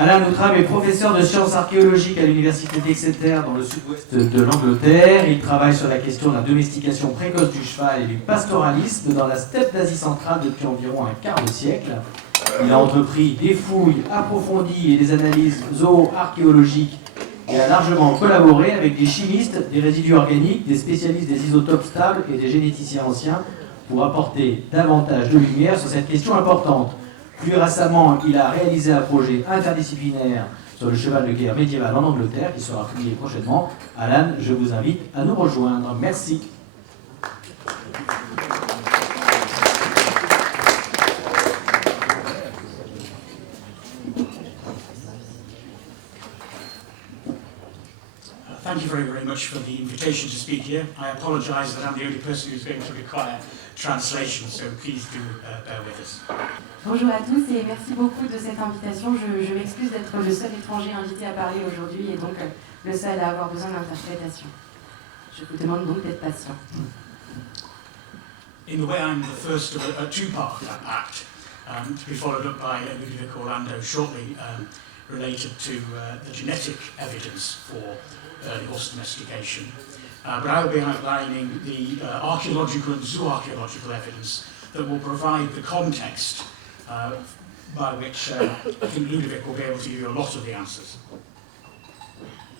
Alan Outram est professeur de sciences archéologiques à l'université d'Exeter dans le sud-ouest de l'Angleterre. Il travaille sur la question de la domestication précoce du cheval et du pastoralisme dans la steppe d'Asie centrale depuis environ un quart de siècle. Il a entrepris des fouilles approfondies et des analyses zooarchéologiques et a largement collaboré avec des chimistes, des résidus organiques, des spécialistes des isotopes stables et des généticiens anciens pour apporter davantage de lumière sur cette question importante. Plus récemment, il a réalisé un projet interdisciplinaire sur le cheval de guerre médiéval en Angleterre qui sera publié prochainement. Alan, je vous invite à nous rejoindre. Merci. Thank you very, very much for the invitation to speak here. I apologise that I'm the only person who's going to require translation, so please do bear with us. Bonjour à tous et merci beaucoup de cette invitation. Je m'excuse d'être le seul étranger invité à parler aujourd'hui et donc le seul à avoir besoin d'interprétation. Je vous demande donc d'être patient. In the way, I'm the first of a two-part act, to be followed up by Ludovic Orlando shortly, related to the genetic evidence for early horse domestication. But I will be outlining the archaeological and zooarchaeological evidence that will provide the context by which I think Ludovic will be able to give you a lot of the answers.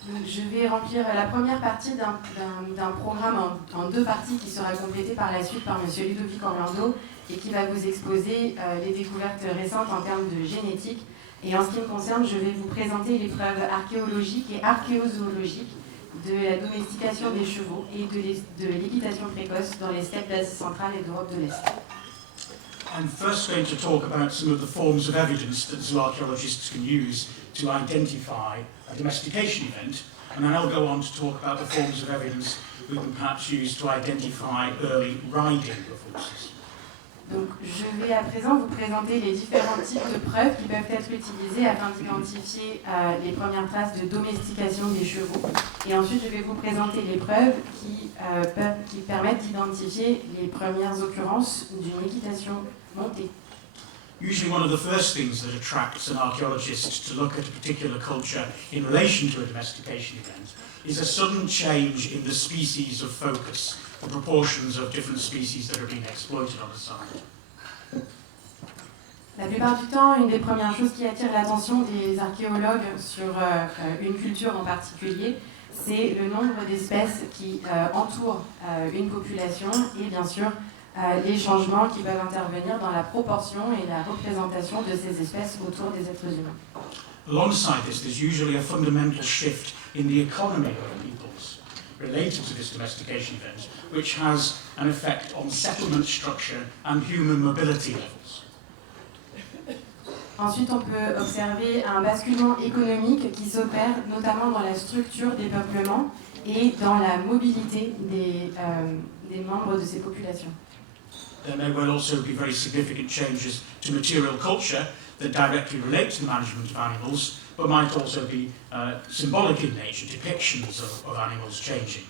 Donc, je vais remplir la première partie d'un programme en deux parties qui sera complété par la suite par M. Ludovic Orlando et qui va vous exposer les découvertes récentes en termes de génétique. Et en ce qui me concerne, je vais vous présenter les preuves archéologiques et archéozoologiques de la domestication des chevaux et de l'équitation précoce dans les steppes d'Asie centrale et d'Europe de l'Est. I'm first going to talk about some of the forms of evidence that zooarchaeologists can use to identify a domestication event, and then I'll go on to talk about the forms of evidence we can perhaps use to identify early riding of horses. Donc, je vais à présent vous présenter les différents types de preuves qui peuvent être utilisées afin d'identifier les premières traces de domestication des chevaux. Et ensuite, je vais vous présenter les preuves qui permettent d'identifier les premières occurrences d'une équitation montée. Usually one of the first things that attracts an archaeologist to look at a particular culture in relation to a domestication event is a sudden change in the species of focus, the proportions of different species that are being exploited on the site. La plupart du temps, une des premières choses qui attire l'attention des archéologues sur une culture en particulier, c'est le nombre d'espèces qui entourent une population et bien sûr les changements qui peuvent intervenir dans la proportion et la représentation de ces espèces autour des êtres humains. Alongside this, there's usually a fundamental shift in the economy of peoples related to this domestication event, which has an effect on settlement structure and human mobility levels. Ensuite, on peut observer un basculement économique qui s'opère notamment dans la structure des peuplements et dans la mobilité des membres de ces populations. There may well also be very significant changes to material culture that directly relate to the management of animals, but might also be symbolic in nature, depictions of animals changing.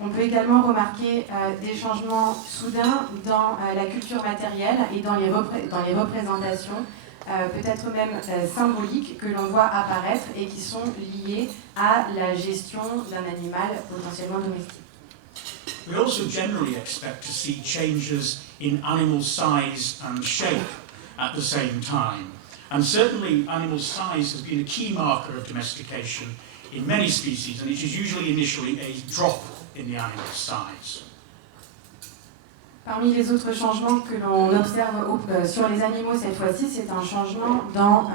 On peut également remarquer des changements soudains dans la culture matérielle et dans les représentations, peut-être même symboliques, que l'on voit apparaître et qui sont liées à la gestion d'un animal potentiellement domestique. We also generally expect to see changes in animal size and shape at the same time. And certainly animal size has been a key marker of domestication in many species, and it is usually initially a drop in the animal's size. Parmi les autres changements que l'on observe sur les animaux cette fois-ci, c'est un changement dans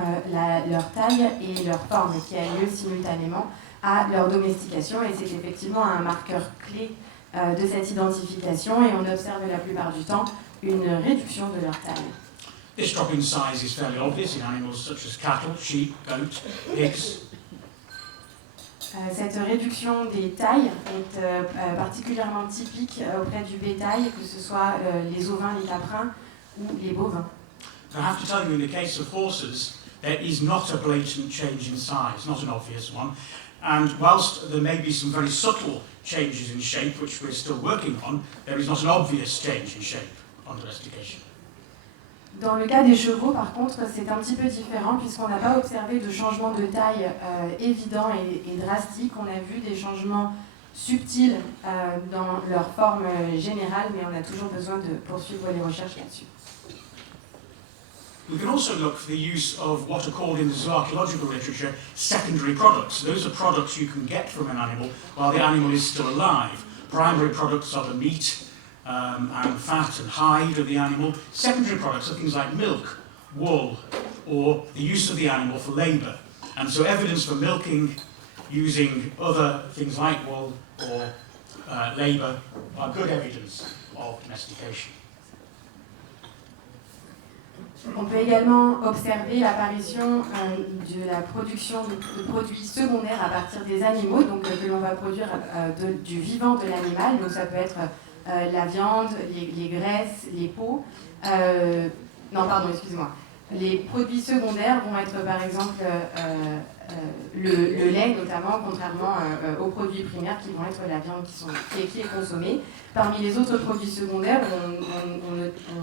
leur taille et leur forme qui a lieu simultanément à leur domestication, et c'est effectivement un marqueur clé de cette identification, et on observe la plupart du temps une réduction de leur taille. This drop in size is fairly obvious in animals such as cattle, sheep, goats, pigs. Cette réduction des tailles est particulièrement typique auprès du bétail, que ce soit les ovins, les caprins ou les bovins. I have to tell you, in the case of horses, there is not a blatant change in size, not an obvious one. And whilst there may be some very subtle changes in shape, which we're still working on, there is not an obvious change in shape on domestication. Dans le cas des chevaux, par contre, c'est un petit peu différent puisqu'on n'a pas observé de changement de taille évident et drastique. On a vu des changements subtils dans leur forme générale, mais on a toujours besoin de poursuivre les recherches là-dessus. We can also look for the use of what are called in the zoological literature secondary products. Those are products you can get from an animal while the animal is still alive. Primary products are the meat and fat and hide of the animal. Secondary products are things like milk, wool, or the use of the animal for labour. And so evidence for milking using other things like wool or labour are good evidence of domestication. On peut également observer l'apparition de la production de produits secondaires à partir des animaux, donc que l'on va produire du vivant de l'animal. Donc ça peut être la viande, les graisses, les peaux. Les produits secondaires vont être par exemple le lait notamment, contrairement aux produits primaires qui vont être la viande qui est consommée. Parmi les autres produits secondaires,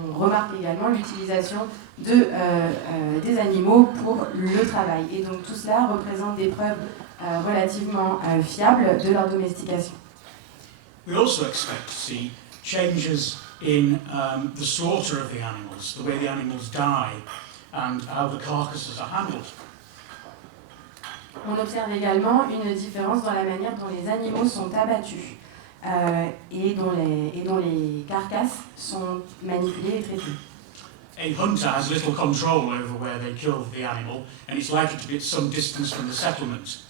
on remarque également l'utilisation des animaux pour le travail. Et donc tout cela représente des preuves relativement fiables de leur domestication. We also expect to see changes in the slaughter of the animals, the way the animals die, and how the carcasses are handled. On observe également une différence dans la manière dont les animaux sont abattus et dont les carcasses sont manipulées et traitées. A hunter has little control over where they kill the animal, and it's likely to be at some distance from the settlement.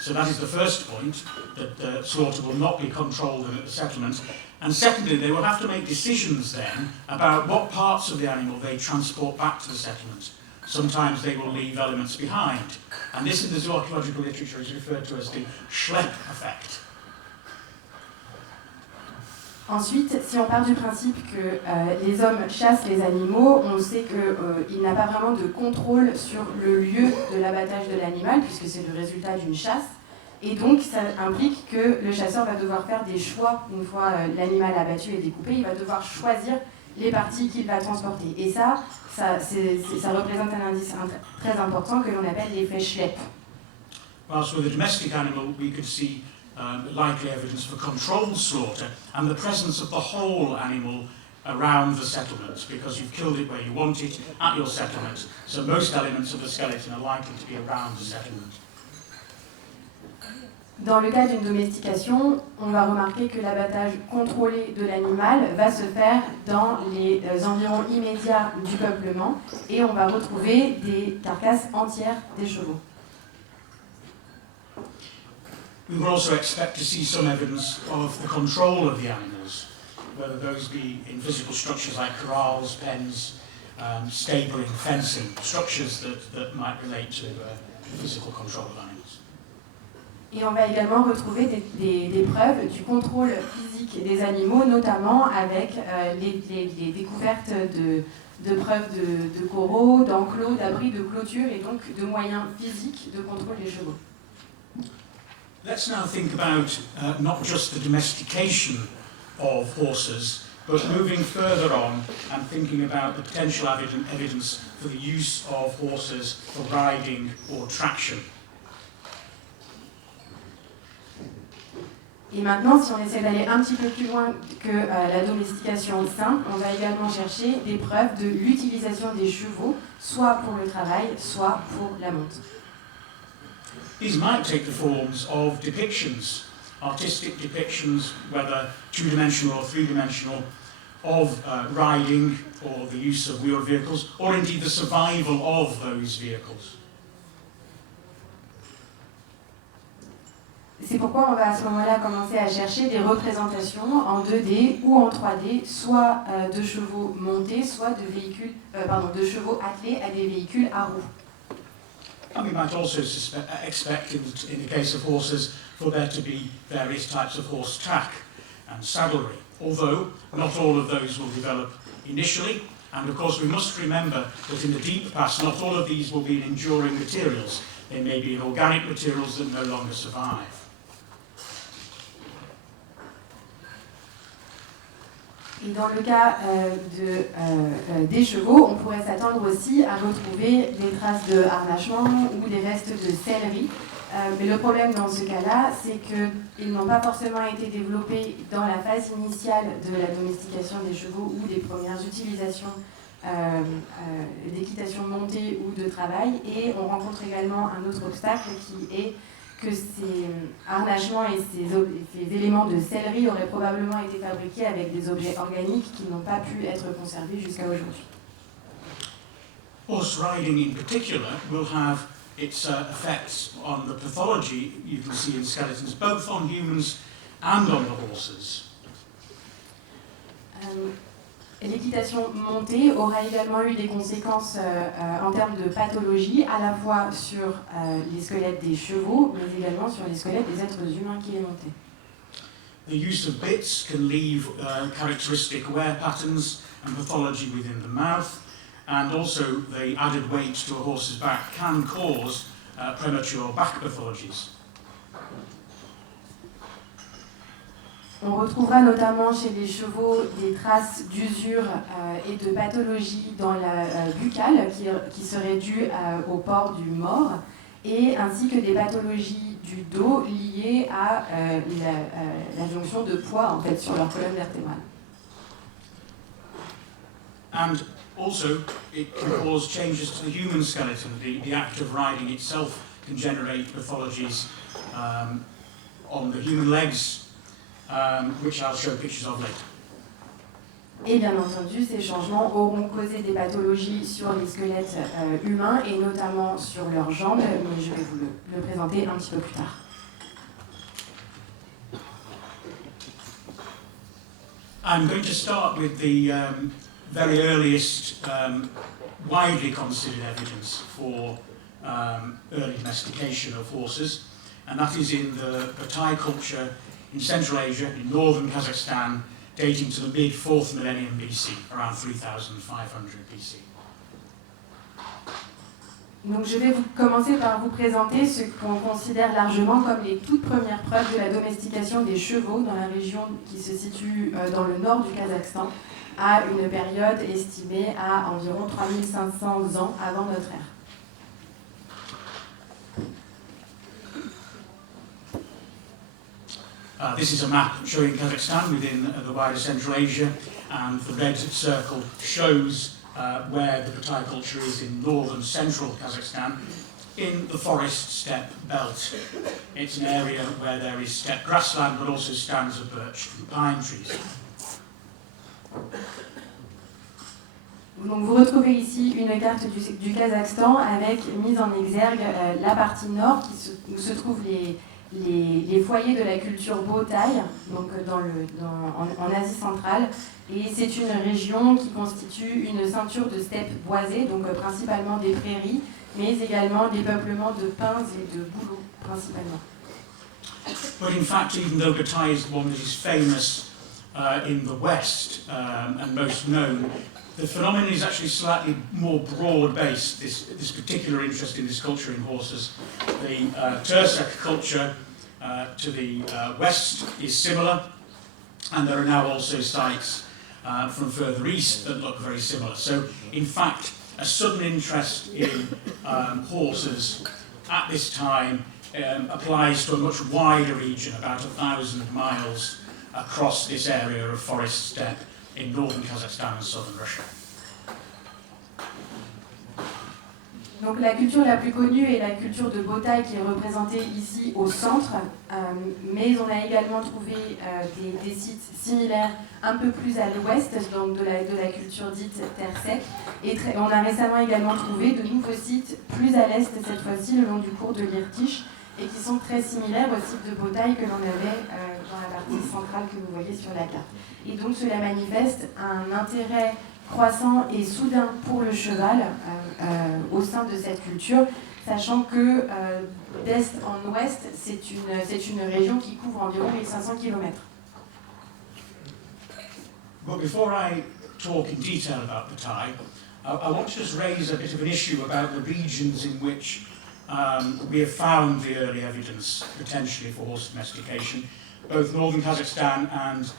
So that is the first point, that the slaughter will not be controlled at the settlement. And secondly, they will have to make decisions then about what parts of the animal they transport back to the settlement. Sometimes they will leave elements behind. And this in the zoological literature is referred to as the Schlepp effect. Ensuite, si on part du principe que les hommes chassent les animaux, on sait qu'il n'a pas vraiment de contrôle sur le lieu de l'abattage de l'animal, puisque c'est le résultat d'une chasse. Et donc, ça implique que le chasseur va devoir faire des choix une fois l'animal abattu et découpé. Il va devoir choisir les parties qu'il va transporter. Et ça représente un indice très important que l'on appelle l'effet Schlepp. Whilst with a domestic animal, we could see likely evidence for controlled slaughter and the presence of the whole animal around the settlement, because you've killed it where you want it at your settlement. So most elements of the skeleton are likely to be around the settlement. Dans le cas d'une domestication, on va remarquer que l'abattage contrôlé de l'animal va se faire dans les environs immédiats du peuplement et on va retrouver des carcasses entières des chevaux. We will also expect to see some evidence of the control of the animals, whether those be in physical structures like corrals, pens, stabling, fencing, structures that might relate to physical control of animals. Et on va également retrouver des preuves du contrôle physique des animaux, notamment avec les découvertes de preuves de coraux, d'enclos, d'abris, de clôtures et donc de moyens physiques de contrôle des chevaux. Let's now think about not just the domestication of horses, but moving further on and thinking about the potential evidence for the use of horses for riding or traction. Et maintenant, si on essaie d'aller un petit peu plus loin que la domestication simple, on va également chercher des preuves de l'utilisation des chevaux, soit pour le travail, soit pour la monte. These might take the forms of depictions, artistic depictions, whether two-dimensional or three-dimensional, of riding or the use of wheeled vehicles, or indeed the survival of those vehicles. C'est pourquoi on va à ce moment-là commencer à chercher des représentations en 2D ou en 3D, soit de chevaux montés, soit de chevaux attelés à des véhicules à roues. And we might also expect, in the case of horses, for there to be various types of horse tack and saddlery, although not all of those will develop initially. And of course we must remember that in the deep past, not all of these will be in enduring materials. They may be in organic materials that no longer survive. Et dans le cas des chevaux, on pourrait s'attendre aussi à retrouver des traces de harnachement ou des restes de sellerie. Mais le problème dans ce cas-là, c'est qu'ils n'ont pas forcément été développés dans la phase initiale de la domestication des chevaux ou des premières utilisations d'équitation montée ou de travail. Et on rencontre également un autre obstacle qui est que ces harnachements et ces éléments de sellerie auraient probablement été fabriqués avec des objets organiques qui n'ont pas pu être conservés jusqu'à aujourd'hui. Horse riding in particular will have its effects on the pathology you can see in skeletons, both on humans and on the horses. L'équitation montée aura également eu des conséquences en termes de pathologie, à la fois sur les squelettes des chevaux, mais également sur les squelettes des êtres humains qui les montaient. The use of bits can leave characteristic wear patterns and pathology within the mouth, and also the added weight to a horse's back can cause premature back pathologies. On retrouvera notamment chez les chevaux des traces d'usure et de pathologie dans la buccale qui seraient dues au port du mors, et ainsi que des pathologies du dos liées à la jonction de poids en fait, sur leur colonne vertébrale. And also, it can cause changes to the human skeleton. The act of riding itself can generate pathologies on the human legs, which I'll show pictures of later. Et bien entendu, ces changements auront causé des pathologies sur les squelettes humains et notamment sur leurs jambes, mais je vais vous le présenter un petit peu plus tard. I'm going to start with the very earliest widely considered evidence for early domestication of horses, and that is in the Batai culture in Central Asia, in northern Kazakhstan, dating to the mid-4th millennium BC, around 3500 BC. Donc je vais commencer par vous présenter ce qu'on considère largement comme les toutes premières preuves de la domestication des chevaux dans la région qui se situe dans le nord du Kazakhstan, à une période estimée à environ 3500 ans avant notre ère. This is a map showing Kazakhstan within the wider Central Asia, and the red circle shows where the Batai culture is in northern central Kazakhstan, in the forest steppe belt. It's an area where there is steppe grassland, but also stands of birch and pine trees. Donc vous retrouvez ici une carte du Kazakhstan avec mise en exergue la partie nord où se trouvent les foyers de la culture Batai, donc en Asie centrale, et c'est une région qui constitue une ceinture de steppes boisées, donc principalement des prairies, mais également des peuplements de pins et de bouleaux principalement. But in fact, even though Batai is the one that is famous in the West and most known, the phenomenon is actually slightly more broad-based, this particular interest in this culture in horses. The Tursek culture to the west is similar, and there are now also sites from further east that look very similar. So, in fact, a sudden interest in horses at this time applies to a much wider region, about 1,000 miles across this area of forest steppe in northern Kazakhstan and southern Russia. Donc la culture la plus connue est la culture de Batai qui est représentée ici au centre, mais on a également trouvé des sites similaires un peu plus à l'ouest, donc de la culture dite terre sec, et on a récemment également trouvé de nouveaux sites plus à l'est cette fois-ci le long du cours de l'Irtych, et qui sont très similaires au site de Batai que l'on avait dans la partie centrale que vous voyez sur la carte. Et donc cela manifeste un intérêt croissant et soudain pour le cheval au sein de cette culture, sachant que d'est en ouest, c'est une région qui couvre environ 1500 km. But before I talk in detail about the Thai, I want to just raise a bit of an issue about the regions in which we have found the early evidence potentially for horse domestication, both northern Kazakhstan and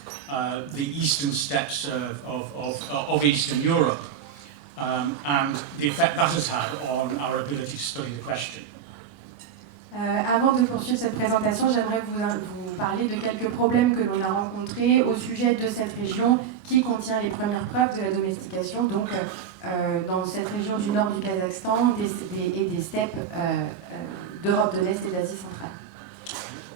the eastern steppes of Eastern Europe, and the effect that has had on our ability to study the question. Avant de poursuivre cette présentation, j'aimerais vous parler de quelques problèmes que l'on a rencontrés au sujet de cette région qui contient les premières preuves de la domestication, donc dans cette région du nord du Kazakhstan et des steppes d'Europe de l'Est et d'Asie centrale.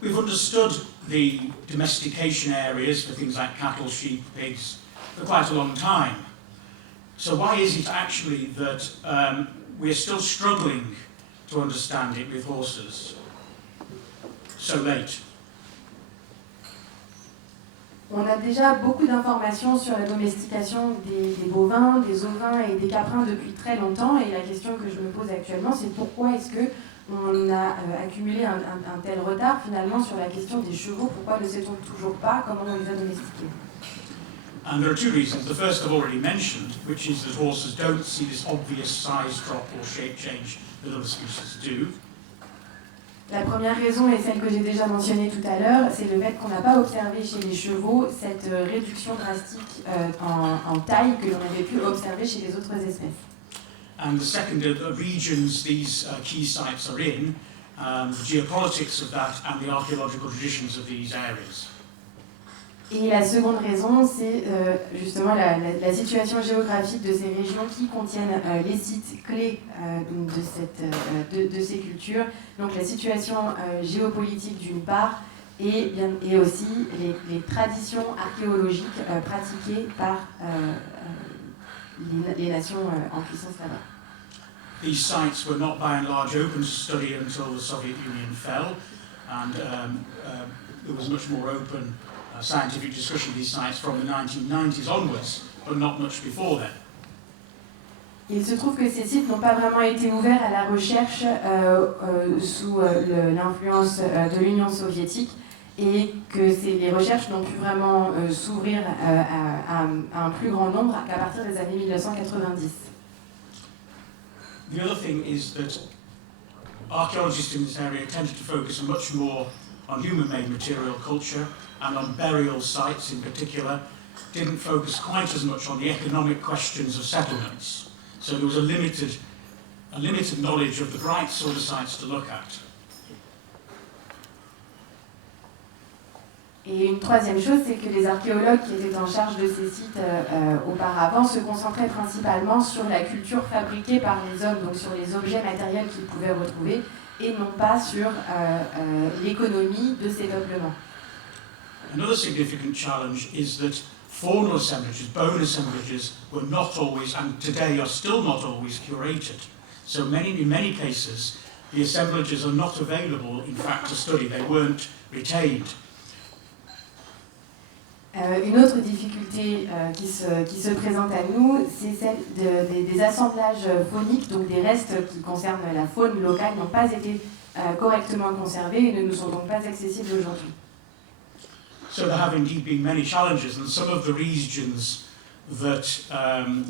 We've understood the domestication areas for things like cattle, sheep, pigs for quite a long time. So why is it actually that we're still struggling to understand it with horses so late? On a déjà beaucoup d'informations sur la domestication des bovins, des ovins et des caprins depuis très longtemps, et la question que je me pose actuellement, c'est pourquoi est-ce qu'on a accumulé un tel retard finalement sur la question des chevaux, pourquoi ne sait-on toujours pas comment on les a domestiqués? And there are two reasons. The first I've already mentioned, which is that horses don't see this obvious size drop or shape change that other species do. La première raison est celle que j'ai déjà mentionnée tout à l'heure, c'est le fait qu'on n'a pas observé chez les chevaux cette réduction drastique en taille que l'on avait pu observer chez les autres espèces. And the second are the regions these key sites are in, the geopolitics of that and the archaeological traditions of these areas. Et la seconde raison, c'est justement la situation géographique de ces régions qui contiennent les sites clés de ces cultures. Donc la situation géopolitique d'une part et aussi les traditions archéologiques pratiquées par les nations en puissance là-bas. These sites were not by and large open to study until the Soviet Union fell, and there was much more open scientific discussion of these sites from the 1990s onwards, but not much before then. Il se trouve que ces sites n'ont pas vraiment été ouverts à la recherche sous l'influence de l'Union soviétique et que les recherches n'ont pu vraiment s'ouvrir à un plus grand nombre qu'à partir des années 1990. The other thing is that archaeologists in this area tended to focus much more on human-made material culture and on burial sites in particular, didn't focus quite as much on the economic questions of settlements. So there was a limited knowledge of the right sort of sites to look at. Et une troisième chose, c'est que les archéologues qui étaient en charge de ces sites auparavant se concentraient principalement sur la culture fabriquée par les hommes, donc sur les objets matériels qu'ils pouvaient retrouver, et non pas sur l'économie de ces peuplements. Another significant challenge is that faunal assemblages, bone assemblages, were not always, and today are still not always, curated. So in many cases, the assemblages are not available, in fact, to study. They weren't retained. Une autre difficulté qui se présente à nous, c'est celle des assemblages fauniques, donc des restes qui concernent la faune locale, n'ont pas été correctement conservés et ne nous sont donc pas accessibles aujourd'hui. So there have indeed been many challenges, and some of the regions that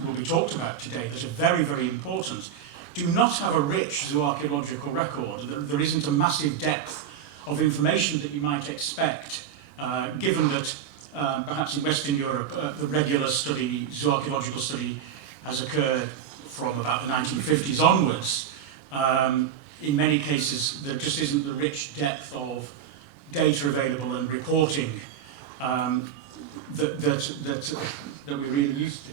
will be talked about today that are very, very important do not have a rich zooarchaeological record. There isn't a massive depth of information that you might expect, given that perhaps in Western Europe the regular study, zooarchaeological study, has occurred from about the 1950s onwards. In many cases, there just isn't the rich depth of data available and reporting that we're really used to.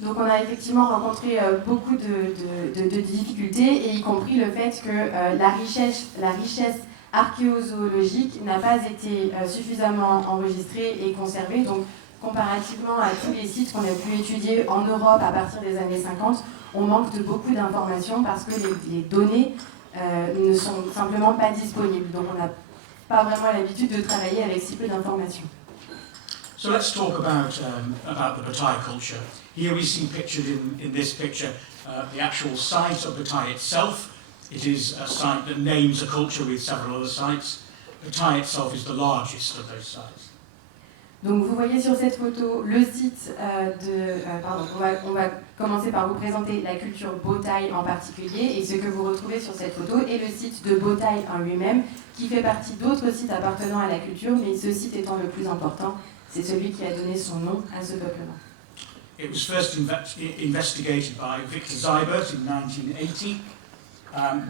Donc on a effectivement rencontré beaucoup de difficultés, et y compris le fait que la richesse archéozoologique n'a pas été suffisamment enregistrée et conservée. Donc comparativement à tous les sites qu'on a pu étudier en Europe à partir des années 50, on manque de beaucoup d'informations parce que les données ne sont simplement pas disponibles. Donc on n'a pas vraiment l'habitude de travailler avec si peu d'informations. So let's talk about the Batai culture. Here we see pictured in this picture the actual site of Batai itself. It is a site that names a culture with several other sites. Batai itself is the largest of those sites. Donc vous voyez sur cette photo le site on va commencer par vous présenter la culture Bowtie en particulier, et ce que vous retrouvez sur cette photo est le site de Bowtie en lui-même, qui fait partie d'autres sites appartenant à la culture, mais ce site étant le plus important, c'est celui qui a donné son nom à ce peuplement. It was first investigated by Victor Seibert in 1980,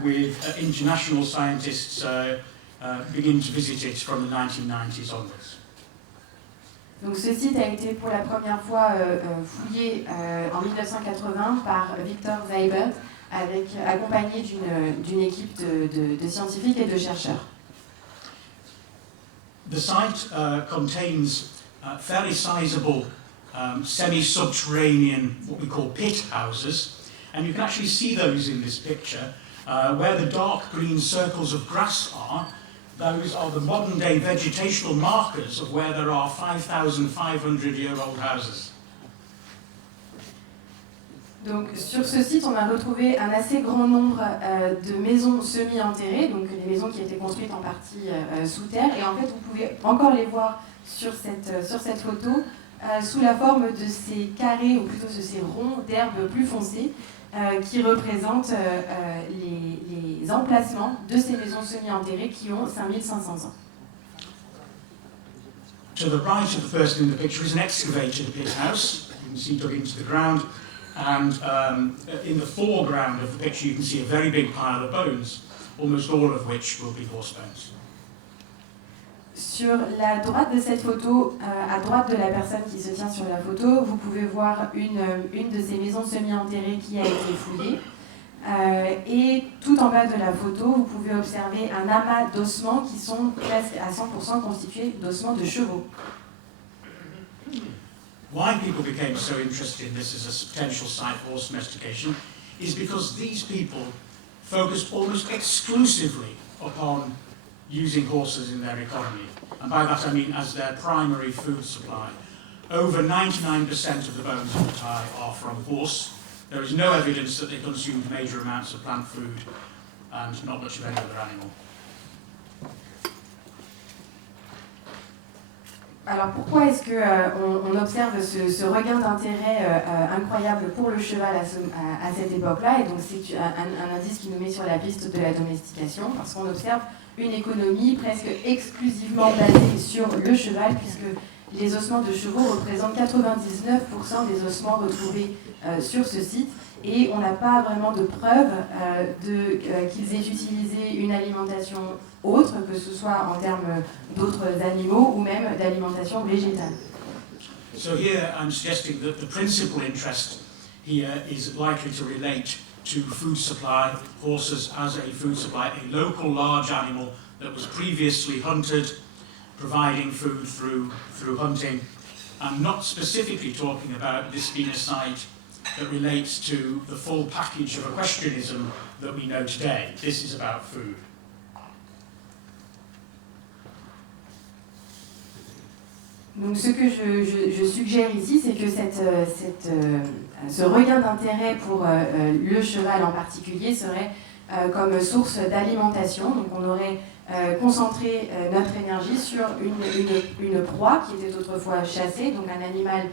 with international scientists beginning to visit it from the 1990s onwards. Donc ce site a été pour la première fois fouillé en 1980 par Victor Seibert, accompagné d'une équipe de scientifiques et de chercheurs. The site contains fairly sizable semi-subterranean, what we call pit houses, and you can actually see those in this picture, where the dark green circles of grass are. Those are the modern-day vegetational markers of where there are 5,500-year-old houses. Donc sur ce site, on a retrouvé un assez grand nombre de maisons semi-enterrées, donc les maisons qui étaient construites en partie sous terre, et en fait vous pouvez encore les voir sur cette photo sous la forme de ces carrés, ou plutôt de ces ronds d'herbes plus foncées, qui représentent les emplacements de ces maisons semi-enterrées qui ont 5500 ans. To the right of the person in the picture is an excavated pit house. You can see dug into the ground. And in the foreground of the picture you can see a very big pile of bones, almost all of which will be horse bones. Sur la droite de cette photo, à droite de la personne qui se tient sur la photo, vous pouvez voir une de ces maisons semi-enterrées qui a été fouillée. Et tout en bas de la photo, vous pouvez observer un amas d'ossements qui sont presque à 100% constitués d'ossements de chevaux. Why people became so interested in this as a potential site for horse domestication is because these people focused almost exclusively upon using horses in their economy. And by that I mean as their primary food supply. Over 99% of the bones in the Thai are from horse. There is no evidence that they consumed major amounts of plant food and not much of any other animal. Alors pourquoi est-ce qu'on observe ce regain d'intérêt incroyable pour le cheval à cette époque-là? Et donc c'est un indice qui nous met sur la piste de la domestication, parce qu'on observe une économie presque exclusivement basée sur le cheval, puisque les ossements de chevaux représentent 99% des ossements retrouvés sur ce site, et on n'a pas vraiment de preuve qu'ils aient utilisé une alimentation autre, que ce soit en termes d'autres animaux ou même d'alimentation végétale. So here I'm suggesting that the principal interest here is likely to relate to food supply, horses as a food supply, a local large animal that was previously hunted, providing food through hunting. I'm not specifically talking about this being a site that relates to the full package of equestrianism that we know today. This is about food. Donc ce que je suggère ici, c'est que ce regain d'intérêt pour le cheval en particulier serait comme source d'alimentation. Donc on aurait concentré notre énergie sur une proie qui était autrefois chassée, donc un animal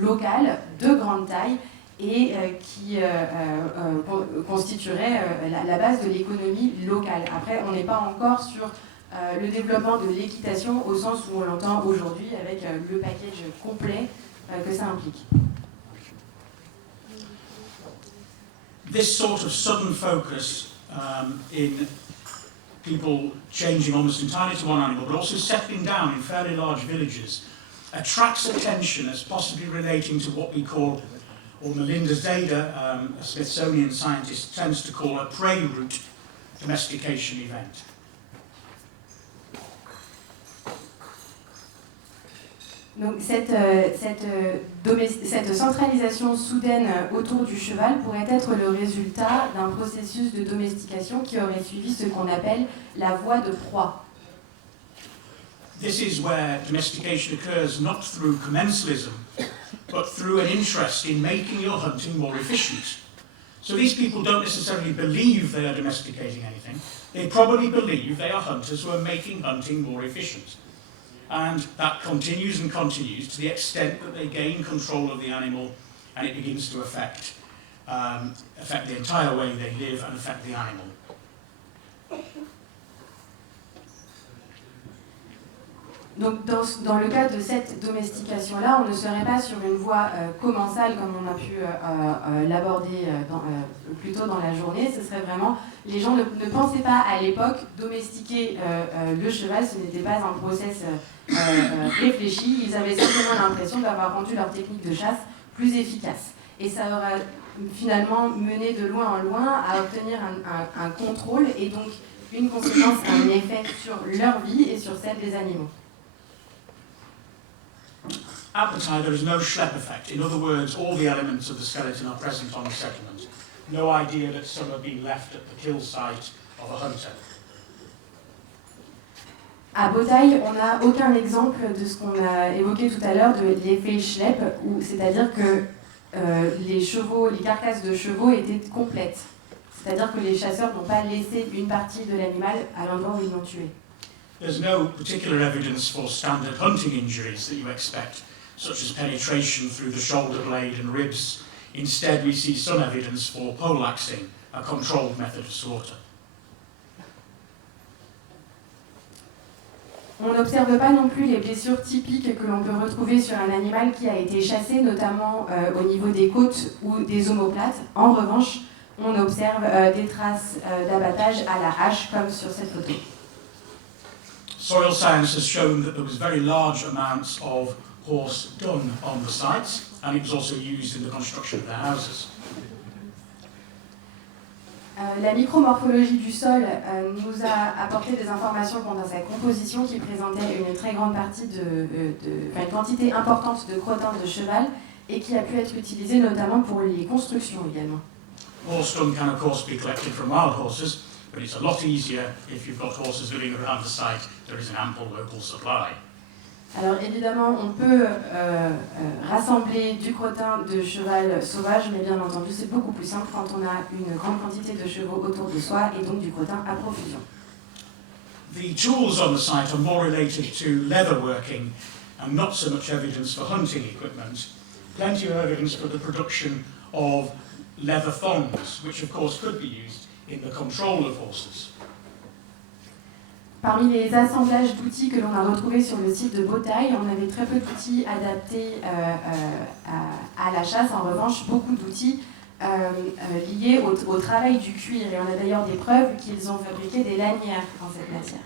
local de grande taille, et qui constituerait la base de l'économie locale. Après, on n'est pas encore sur le développement de l'équitation au sens où on l'entend aujourd'hui, avec le package complet que ça implique. This sort of sudden focus in people changing almost entirely to one animal, but also settling down in fairly large villages, attracts attention as possibly relating to what we call, or Melinda Zeder, a Smithsonian scientist, tends to call a prey route domestication event. Donc cette centralisation soudaine autour du cheval pourrait être le résultat d'un processus de domestication qui aurait suivi ce qu'on appelle la voie de proie. This is where domestication occurs not through commensalism, but through an interest in making your hunting more efficient. So these people don't necessarily believe they are domesticating anything. They probably believe they are hunters who are making hunting more efficient. and that continues and continues to the extent that they gain control of the animal and it begins to affect the entire way they live and affect the animal. Donc dans le cas de cette domestication-là, on ne serait pas sur une voie commensale comme on a pu l'aborder plus tôt dans la journée. Ce serait vraiment, les gens ne pensaient pas à l'époque domestiquer le cheval, ce n'était pas un process réfléchi. Ils avaient simplement l'impression d'avoir rendu leur technique de chasse plus efficace. Et ça aura finalement mené de loin en loin à obtenir un contrôle et donc une conséquence, un effet sur leur vie et sur celle des animaux. At the time, there is no Schlepp effect. In other words, all the elements of the skeleton are present on the settlement. No idea that some have been left at the kill site of a hunter. À Beautail, on n'a aucun exemple de ce qu'on a évoqué tout à l'heure, de l'effet Schlepp, c'est-à-dire que les carcasses de chevaux étaient complètes. C'est-à-dire que les chasseurs n'ont pas laissé une partie de l'animal à l'endroit où ils l'ont tué. There's no particular evidence for standard hunting injuries that you expect, such as penetration through the shoulder blade and ribs. Instead, we see some evidence for poleaxing, a controlled method of slaughter. On n'observe pas non plus les blessures typiques que l'on peut retrouver sur un animal qui a été chassé, notamment au niveau des côtes ou des omoplates. En revanche, on observe des traces d'abattage à la hache, comme sur cette photo. Soil science has shown that there was very large amounts of horse dung on the site, and it was also used in the construction of the houses. La micromorphologie du sol nous a apporté des informations quant à sa composition qui présentait une très grande partie une quantité importante de crottins de cheval et qui a pu être utilisée notamment pour les constructions également. Horse dung can of course be collected from wild horses, but it's a lot easier if you've got horses living around the site. There is an ample local supply. Alors évidemment, on peut rassembler du crottin de cheval sauvage, mais bien entendu, c'est beaucoup plus simple quand on a une grande quantité de chevaux autour de soi et donc du crottin à profusion. The tools on the site are more related to leatherworking and not so much evidence for hunting equipment. Plenty of evidence for the production of leather thongs, which of course could be used in the control of horses. Parmi les assemblages d'outils que l'on a retrouvés sur le site de Beautail, on avait très peu d'outils adaptés à la chasse. En revanche, beaucoup d'outils liés au travail du cuir. Et on a d'ailleurs des preuves qu'ils ont fabriqué des lanières en cette matière.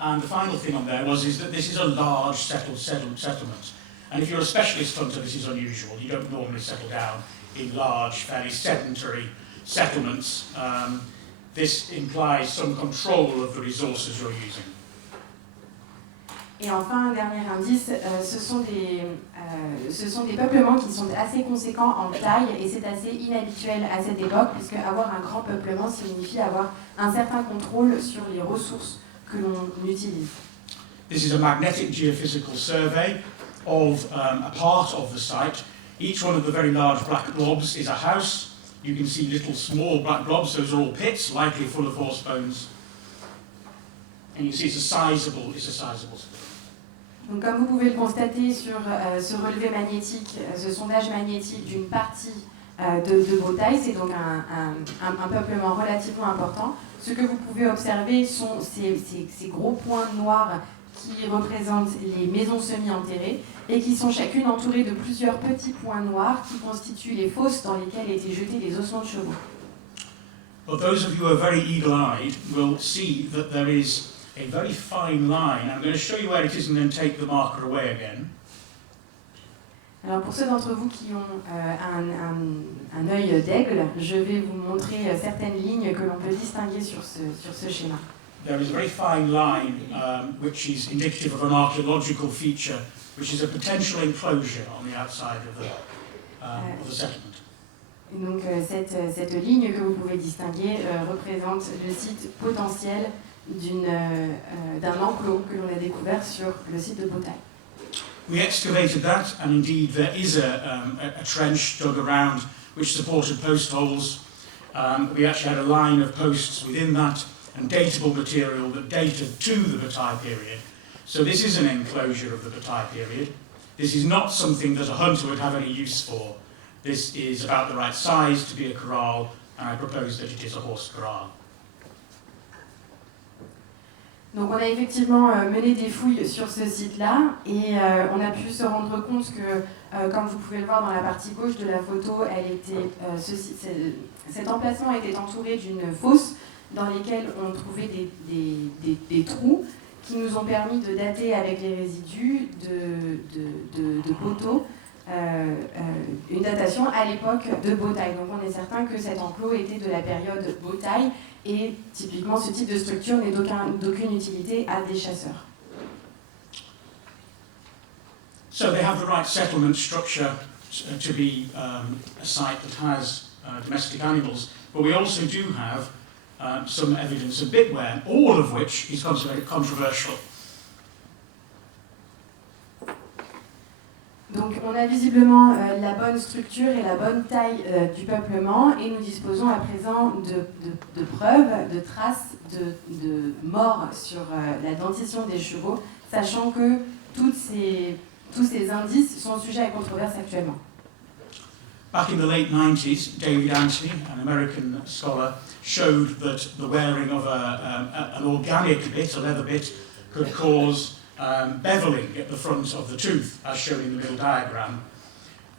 And the final thing on there is that this is a large settlement. And if you're a specialist hunter, this is unusual. You don't normally settle down in large, fairly sedentary settlements. This implies some control of the resources you're using. Et enfin, un dernier indice, ce sont des peuplements qui sont assez conséquents en taille et c'est assez inhabituel à cette époque puisque avoir un grand peuplement signifie avoir un certain contrôle sur les ressources que l'on utilise. This is a magnetic geophysical survey of a part of the site. Each one of the very large black blobs is a house. You can see little small black blobs, those are all pits, likely full of horse bones. And you see it's a sizable Donc, comme vous pouvez le constater sur ce relevé magnétique, ce sondage magnétique d'une partie de Beautail, c'est donc un peuplement relativement important. Ce que vous pouvez observer sont ces gros points noirs qui représentent les maisons semi-enterrées et qui sont chacune entourées de plusieurs petits points noirs qui constituent les fosses dans lesquelles étaient jetés les ossements de chevaux. But those of you who are very eagle-eyed will see that there is a very fine line. I'm going to show you where it is and then take the marker away again. Alors pour ceux d'entre vous qui ont un œil d'aigle, je vais vous montrer certaines lignes que l'on peut distinguer sur ce schéma. There is a very fine line which is indicative of an archaeological feature, which is a potential enclosure on the outside of the settlement. Et donc cette ligne que vous pouvez distinguer représente le site potentiel d'un enclos que l'on a découvert sur le site de Beautail. We excavated that, and indeed there is a trench dug around which supported post holes. We actually had a line of posts within that and datable material that dated to the Bataille period. So this is an enclosure of the bataille period. This is not something that a hunter would have any use for. This is about the right size to be a corral, and I propose that it is a horse corral. Donc on a effectivement mené des fouilles sur ce site-là et on a pu se rendre compte que, comme vous pouvez le voir dans la partie gauche de la photo, cet emplacement était entouré d'une fosse dans laquelle on trouvait des trous qui nous ont permis de dater avec les résidus de poteaux une datation à l'époque de bataille. Donc on est certain que cet enclos était de la période bataille. Et typiquement, ce type de structure n'est d'aucune utilité à des chasseurs. So they have the right settlement structure to be a site that has domestic animals, but we also do have some evidence of bitware, all of which is considered controversial. Donc on a visiblement la bonne structure et la bonne taille du peuplement et nous disposons à présent de preuves, de traces de morts sur la dentition des chevaux, sachant que tous ces indices sont sujets à controverse actuellement. Back in the late 90s, David Anthony, an American scholar, showed that the wearing of an organic bit, a leather bit, could cause beveling at the front of the tooth, as shown in the middle diagram,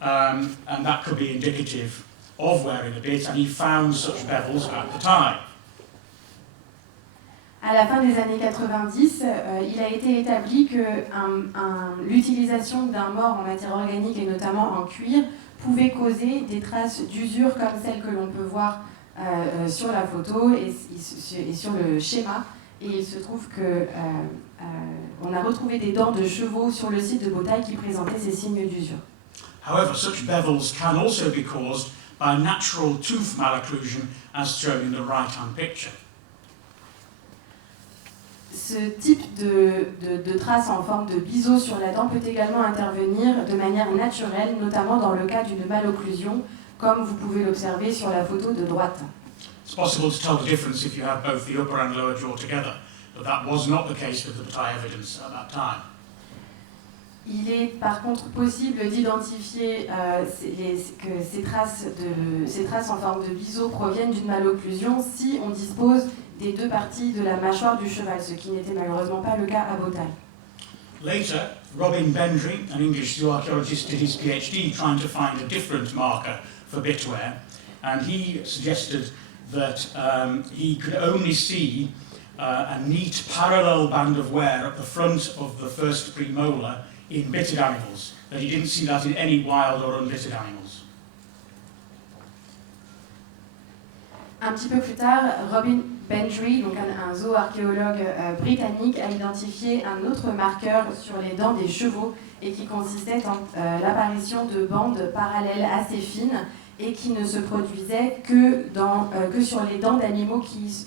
and that could be indicative of wearing a bit, and he found such bevels at the time. À la fin des années 90, il a été établi que l'utilisation d'un mors en matière organique et notamment en cuir pouvait causer des traces d'usure comme celles que l'on peut voir sur la photo et sur le schéma. Et il se trouve que on a retrouvé des dents de chevaux sur le site de bataille qui présentaient ces signes d'usure. However, such bevels can also be caused by natural tooth malocclusion, as shown in the right-hand picture. Ce type de traces en forme de biseau sur la dent peut également intervenir de manière naturelle, notamment dans le cas d'une malocclusion, comme vous pouvez l'observer sur la photo de droite. It's possible to tell the difference if you have both the upper and lower jaw together, but that was not the case with the bataille evidence at that time. Il est par contre possible d'identifier que ces traces en forme de biseau proviennent d'une malocclusion si on dispose des deux parties de la mâchoire du cheval, ce qui n'était malheureusement pas le cas à bataille. Later, Robin Bendry, an English zooarchaeologist, did his PhD trying to find a different marker for bitwear, and he suggested that he could only see a neat parallel band of wear at the front of the first premolar in bitted animals, that he didn't see that in any wild or unbitted animals. Un petit peu plus tard, Robin Bendry, donc un zooarchéologue britannique, a identifié un autre marqueur sur les dents des chevaux et qui consistait en l'apparition de bandes parallèles assez fines et qui ne se produisaient que sur les dents d'animaux qui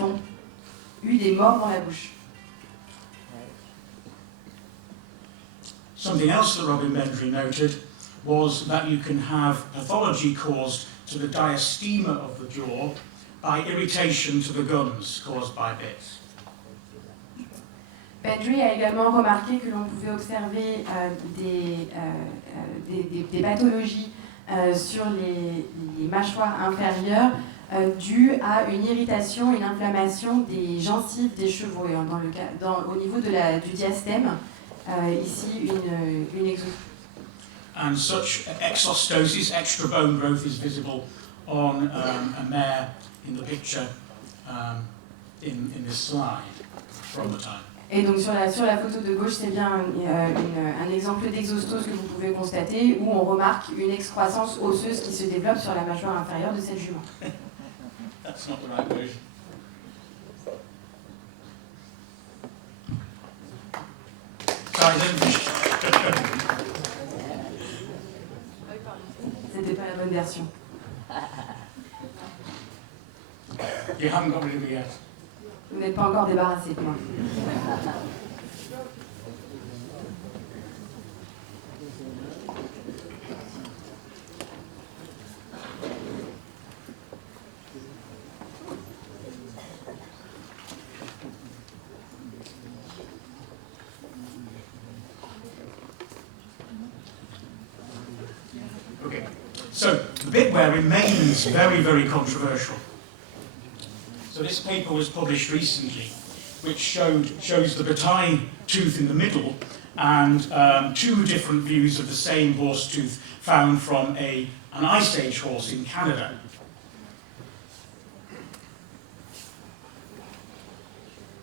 ont eu des morts dans la bouche. Something else that Robin Bendry noted was that you can have pathology caused to the diastema of the jaw by irritation to the gums caused by bits. Bendry a également remarqué que l'on pouvait observer des pathologies sur les mâchoires inférieures dues à une irritation, une inflammation des gencives des chevaux. Et au niveau du diastème, ici une exostosie. And such exostosis, extra bone growth, is visible on a mare in the picture in this slide from the time. Et donc sur la photo de gauche, c'est bien un exemple d'exostose que vous pouvez constater où on remarque une excroissance osseuse qui se développe sur la mâchoire inférieure de cette jument. That's not the right version. C'était pas la bonne version. You haven't got rid of it yet. Vous n'êtes pas encore débarrassé de moi. So the bitware remains very, very controversial. So this paper was published recently, which shows the bataille tooth in the middle and two different views of the same horse tooth found from an Ice Age horse in Canada.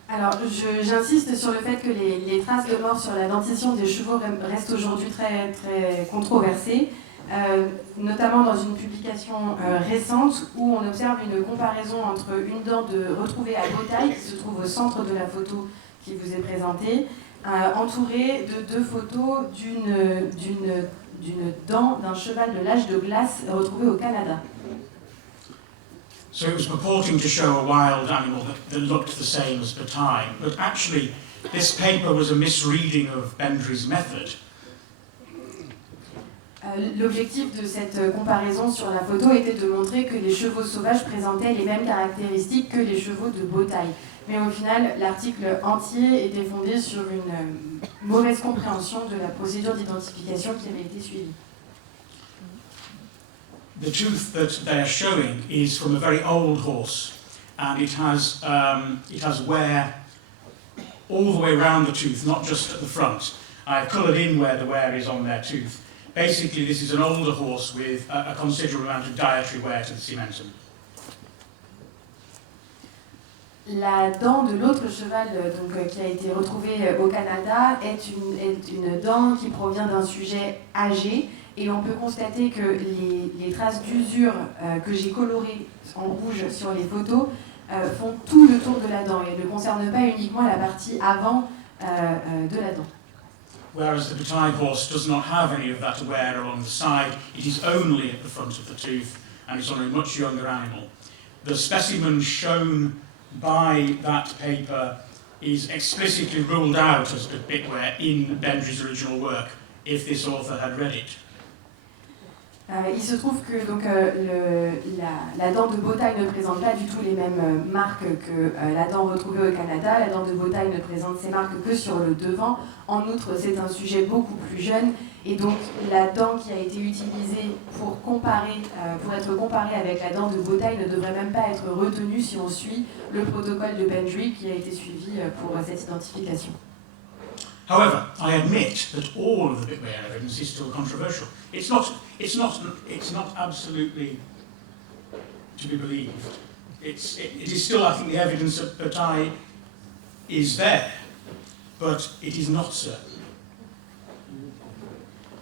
Alors, j'insiste sur le fait que les traces de mort sur la dentition des chevaux restent aujourd'hui très, très controversées, notamment dans une publication récente où on observe une comparaison entre une dent retrouvée à Beautail, qui se trouve au centre de la photo qui vous est présentée, entourée de deux photos d'une dent d'un cheval de l'âge de glace retrouvée au Canada. So it was purporting to show a wild animal that looked the same as bataille, but actually this paper was a misreading of Bendry's method. L'objectif de cette comparaison sur la photo était de montrer que les chevaux sauvages présentaient les mêmes caractéristiques que les chevaux de Beautail. Mais au final, l'article entier était fondé sur une mauvaise compréhension de la procédure d'identification qui avait été suivie. The tooth that they are showing is from a very old horse, and it has wear all the way around the tooth, not just at the front. I have coloured in where the wear is on their tooth. Basically, this is an older horse with a considerable amount of dietary wear to the cementum. La dent de l'autre cheval qui a été retrouvée au Canada est une dent qui provient d'un sujet âgé. Et on peut constater que les traces d'usure que j'ai colorées en rouge sur les photos font tout le tour de la dent et ne concernent pas uniquement la partie avant de la dent. Whereas the bataille horse does not have any of that wear along the side, it is only at the front of the tooth, and it's on a much younger animal. The specimen shown by that paper is explicitly ruled out as the bitware in Bendry's original work, if this author had read it. Il se trouve que la dent de Beautail ne présente pas du tout les mêmes marques que la dent retrouvée au Canada. La dent de Beautail ne présente ces marques que sur le devant. En outre, c'est un sujet beaucoup plus jeune. Et donc, la dent qui a été utilisée pour être comparée avec la dent de Beautail ne devrait même pas être retenue si on suit le protocole de Bendry qui a été suivi pour cette identification. However, I admit that all of the bitware evidence is still controversial. It's not absolutely to be believed. It is still, I think, the evidence that bataille is there, but it is not certain.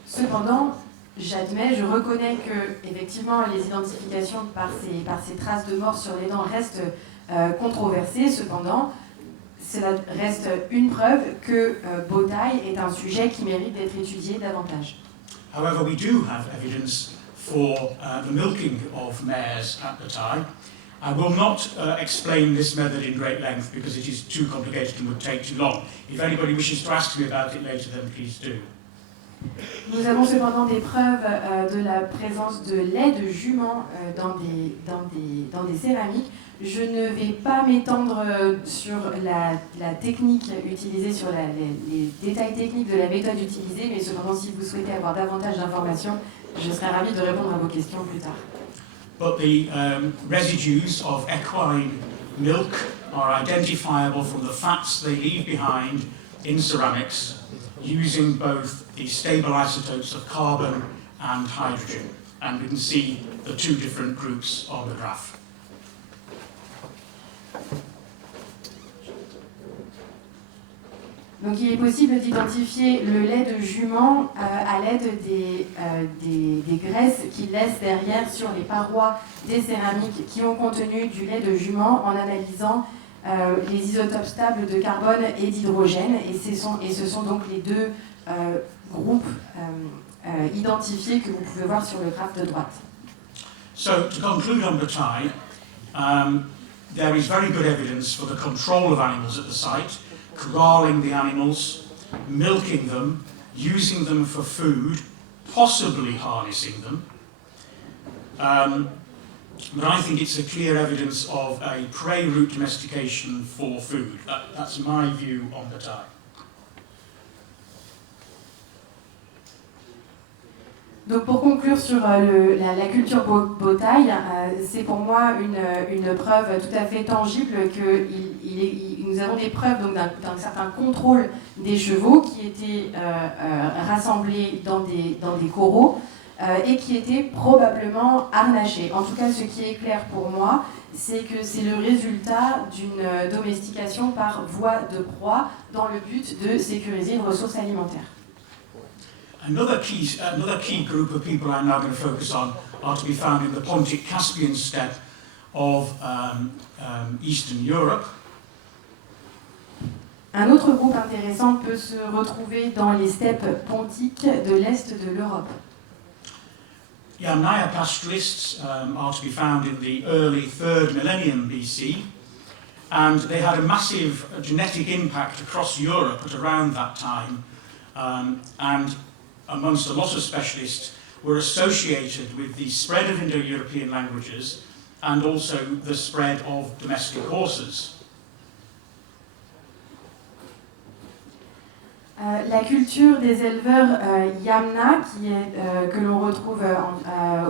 Cependant, j'admets, je reconnais que effectivement les identifications par ces traces de mort sur les dents restent controversées. Cependant, cela reste une preuve que Beautail est un sujet qui mérite d'être étudié davantage. However, we do have evidence for the milking of mares at Bataille. I will not explain this method in great length because it is too complicated and would take too long. If anybody wishes to ask me about it later, then please do. Nous avons cependant des preuves de la présence de lait de jument dans des céramiques. Je ne vais pas m'étendre sur la technique utilisée, sur les détails techniques de la méthode utilisée, mais cependant, si vous souhaitez avoir davantage d'informations, je serai ravie de répondre à vos questions plus tard. But the residues of equine milk are identifiable from the fats they leave behind in ceramics, using both the stable isotopes of carbon and hydrogen. And we can see the two different groups on the graph. Donc il est possible d'identifier le lait de jument à l'aide des graisses qu'il laisse derrière sur les parois des céramiques qui ont contenu du lait de jument en analysant les isotopes stables de carbone et d'hydrogène. Et ce sont donc les deux groupes identifiés que vous pouvez voir sur le graphe de droite. So to conclude on bataille, there is very good evidence for the control of animals at the site. Corralling the animals, milking them, using them for food, possibly harnessing them. But I think it's a clear evidence of a prey route domestication for food. That's my view on bataille. Donc pour conclure sur la culture Botaille, c'est pour moi une preuve tout à fait tangible que nous avons des preuves donc, d'un certain contrôle des chevaux qui étaient rassemblés dans des coraux et qui étaient probablement harnachés. En tout cas, ce qui est clair pour moi, c'est que c'est le résultat d'une domestication par voie de proie dans le but de sécuriser une ressource alimentaire. Another key group of people I'm now going to focus on are to be found in the Pontic-Caspian steppe of Eastern Europe. Un autre groupe intéressant peut se retrouver dans les steppes pontiques de l'Est de l'Europe. Yamnaya pastoralists are to be found in the early 3rd millennium BC, and they had a massive genetic impact across Europe at around that time, and amongst a lot of specialists were associated with the spread of Indo-European languages and also the spread of domestic horses. La culture des éleveurs Yamna, que l'on retrouve à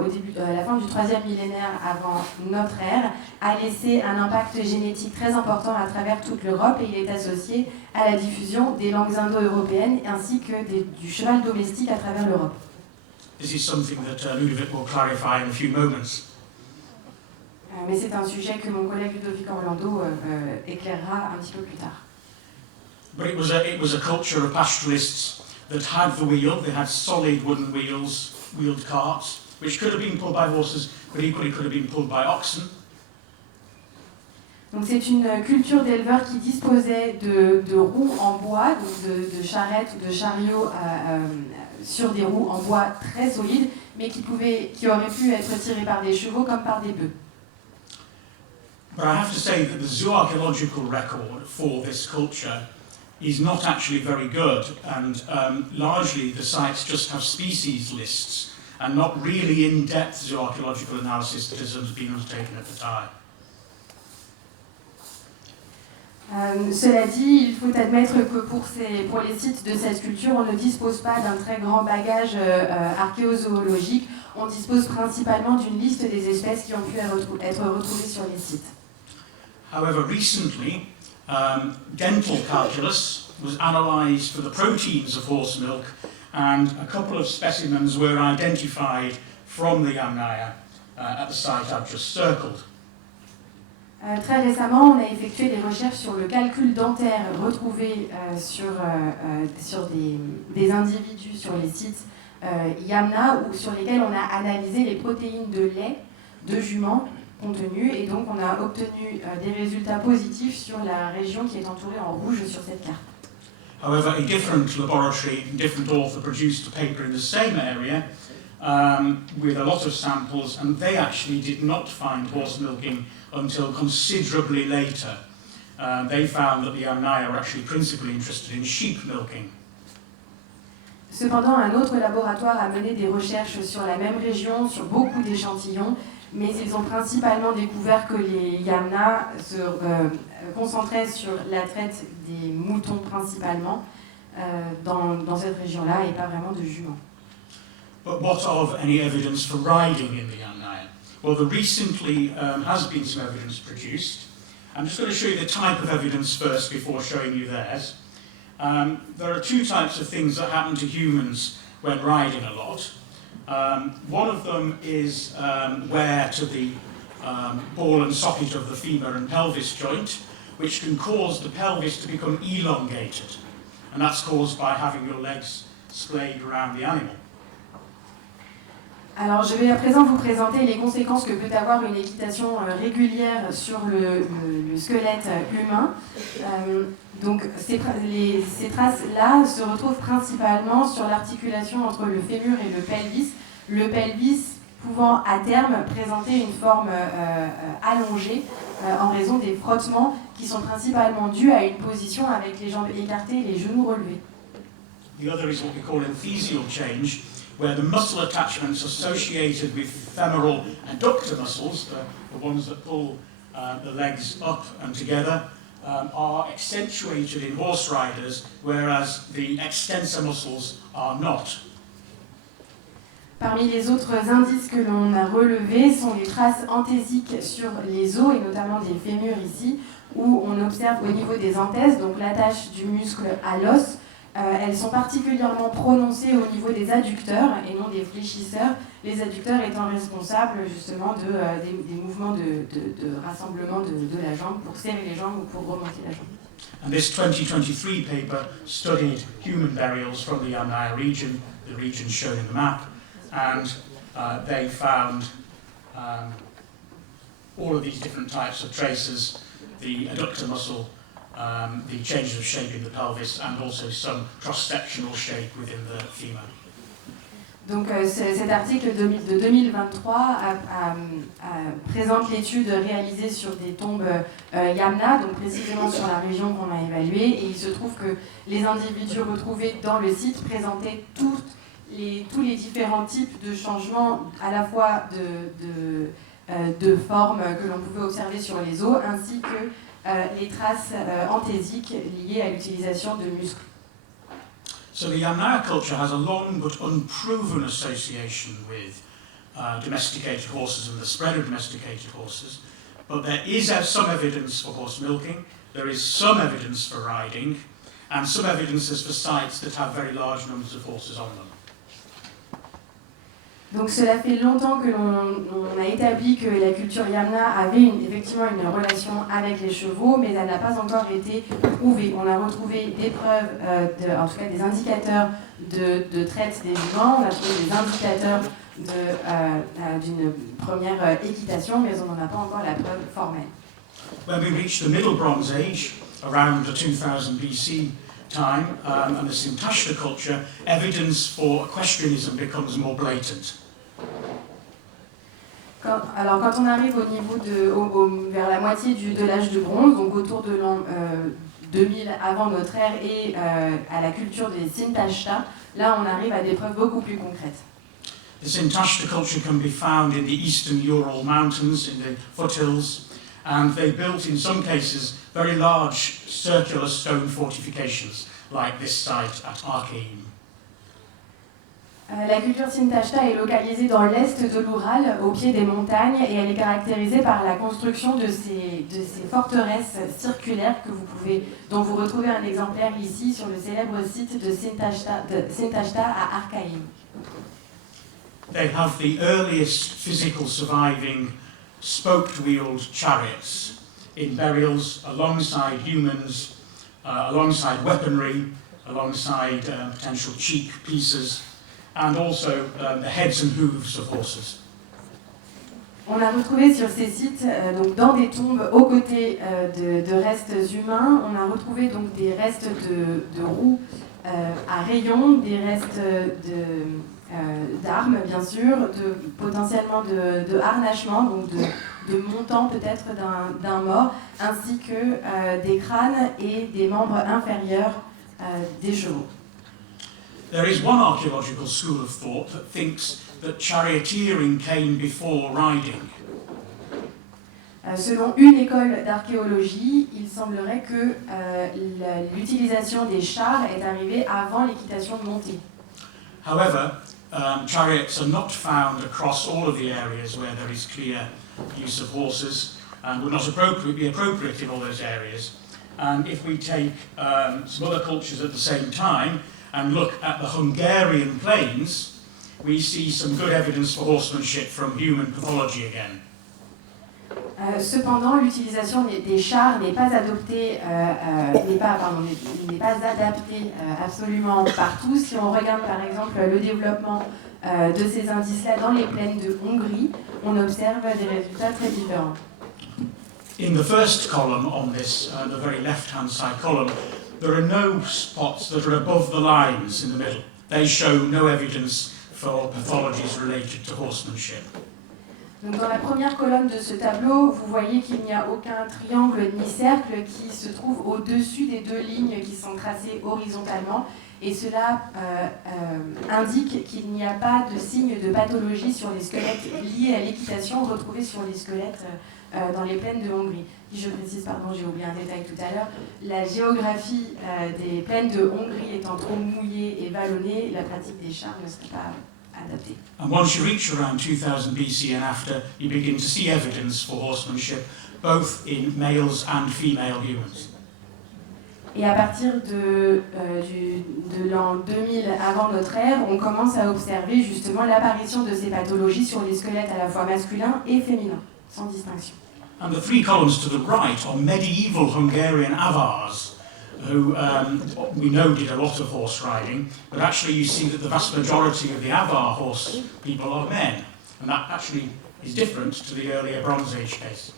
la fin du 3e millénaire avant notre ère, a laissé un impact génétique très important à travers toute l'Europe et il est associé à la diffusion des langues indo-européennes ainsi que du cheval domestique à travers l'Europe. This is something that Ludovic will clarify in a few moments. Mais c'est un sujet que mon collègue Ludovic Orlando éclairera un petit peu plus tard. But it was a culture of pastoralists that had the wheel. They had solid wooden wheeled carts, which could have been pulled by horses, but equally could have been pulled by oxen. Donc c'est une culture d'éleveurs qui disposait de roues en bois, donc de charrettes ou de chariots sur des roues en bois très solides, mais qui auraient pu être tirés par des chevaux comme par des bœufs. But I have to say that the zoological record for this culture is not actually very good, and largely the sites just have species lists and not really in-depth zoological analysis that has been undertaken at the time. Cela dit, il faut admettre que pour les sites de cette culture, on ne dispose pas d'un très grand bagage archéozoologique. On dispose principalement d'une liste des espèces qui ont pu être retrouvées sur les sites. However, recently, dental calculus was analysed for the proteins of horse milk, and a couple of specimens were identified from the Yamnaya at the site I've just circled. Très récemment, on a effectué des recherches sur le calcul dentaire retrouvé sur des individus sur les sites Yamna, sur lesquels on a analysé les protéines de lait de juments contenues, et donc on a obtenu des résultats positifs sur la région qui est entourée en rouge sur cette carte. However, a different laboratory, a different author produced a paper in the same area with a lot of samples, and they actually did not find horse milking until considerably later. They found that the Yamnaya are actually principally interested in sheep milking. Cependant, un autre laboratoire a mené des recherches sur la même région, sur beaucoup d'échantillons, mais ils ont principalement découvert que les Yamna se concentraient sur la traite des moutons principalement dans cette région-là et pas vraiment de juments. But what of any evidence for riding in the Yamnaya? Well, there recently has been some evidence produced. I'm just going to show you the type of evidence first before showing you theirs. There are two types of things that happen to humans when riding a lot. One of them is wear to the ball and socket of the femur and pelvis joint, which can cause the pelvis to become elongated. And that's caused by having your legs splayed around the animal. Alors, je vais à présent vous présenter les conséquences que peut avoir une équitation régulière sur le squelette humain. Donc, ces traces-là se retrouvent principalement sur l'articulation entre le fémur et le pelvis pouvant à terme présenter une forme allongée en raison des frottements qui sont principalement dus à une position avec les jambes écartées et les genoux relevés. The other is what we call enthesial change, where the muscle attachments associated with femoral adductor muscles, the ones that pull the legs up and together, are accentuated in horse riders, whereas the extensor muscles are not. Parmi les autres indices que l'on a relevés sont les traces anthésiques sur les os, et notamment des fémurs ici, où on observe au niveau des anthèses, donc l'attache du muscle à l'os, elles sont particulièrement prononcées au niveau des adducteurs et non des fléchisseurs, les adducteurs étant responsables justement des mouvements de rassemblement de la jambe pour serrer les jambes ou pour remonter la jambe. And this 2023 paper studied human burials from the Yamnaya region, the region shown in the map, and they found all of these different types of traces, the adductor muscle, the changes of shape in the pelvis, and also some cross-sectional shape within the femur. Donc cet article de 2023 présente l'étude réalisée sur des tombes Yamna, donc précisément sur la région qu'on a évaluée, et il se trouve que les individus retrouvés dans le site présentaient tous les différents types de changements, à la fois de forme que l'on pouvait observer sur les os, ainsi que les traces anthésiques liées à l'utilisation de muscles. So the Yamnaya culture has a long but unproven association with domesticated horses and the spread of domesticated horses. But there is some evidence for horse milking, there is some evidence for riding, and some evidences for sites that have very large numbers of horses on them. Donc cela fait longtemps que l'on a établi que la culture Yamna avait effectivement une relation avec les chevaux, mais elle n'a pas encore été prouvée. On a retrouvé des preuves, en tout cas des indicateurs de traite des vivants, on a trouvé des indicateurs d'une première équitation, mais on n'en a pas encore la preuve formelle. When we reach the Middle Bronze Age, around the 2000 BC time, and the Sintashta culture, evidence for equestrianism becomes more blatant. Alors quand on arrive au niveau vers la moitié de l'âge de bronze, donc autour de l'an 2000 avant notre ère, et à la culture des Sintashta, là on arrive à des preuves beaucoup plus concrètes. The Sintashta culture can be found in the eastern Ural mountains, in the foothills, and they built in some cases very large circular stone fortifications, like this site at Outram. La culture Sintashta est localisée dans l'est de l'Oural, au pied des montagnes, et elle est caractérisée par la construction de ces forteresses circulaires dont vous retrouvez un exemplaire ici sur le célèbre site de Sintashta à Outram. They have the earliest physical surviving spoked-wheeled chariots in burials alongside humans, alongside weaponry, alongside potential cheek pieces, and also the heads and hooves of horses. On a retrouvé sur ces sites, donc dans des tombes aux côtés de restes humains, on a retrouvé donc des restes de roues à rayons, des restes d'armes bien sûr, potentiellement de harnachements, donc de montants peut-être d'un mort, ainsi que des crânes et des membres inférieurs des chevaux. There is one archaeological school of thought that thinks that charioteering came before riding. Selon une école d'archéologie, il semblerait que l'utilisation des chars est arrivée avant l'équitation de montée. However, chariots are not found across all of the areas where there is clear use of horses, and would not be appropriate in all those areas. And if we take some other cultures at the same time and look at the Hungarian plains, we see some good evidence for horsemanship from human pathology again. Cependant, l'utilisation des chars n'est pas adaptée absolument partout. Si on regarde par exemple le développement de ces indices-là dans les plaines de Hongrie, on observe des résultats très différents. In the first column on this, the very left-hand side column, there are no spots that are above the lines in the middle. They show no evidence for pathologies related to horsemanship. Donc dans la première colonne de ce tableau, vous voyez qu'il n'y a aucun triangle ni cercle qui se trouve au-dessus des deux lignes qui sont tracées horizontalement, et cela indique qu'il n'y a pas de signe de pathologie sur les squelettes liés à l'équitation retrouvés sur les squelettes dans les plaines de Hongrie. Je précise, pardon, j'ai oublié un détail tout à l'heure, la géographie des plaines de Hongrie étant trop mouillée et vallonnée, la pratique des chars ne serait pas adapté. And once you reach around 2000 BC and after, you begin to see evidence for horsemanship, both in males and female humans. Et à partir de l'an 2000 avant notre ère, on commence à observer justement l'apparition de ces pathologies sur les squelettes à la fois masculins et féminins, sans distinction. And the three columns to the right are medieval Hungarian Avars, who we know did a lot of horse riding, but actually you see that the vast majority of the Avar horse people are men, and that actually is different to the earlier Bronze Age case.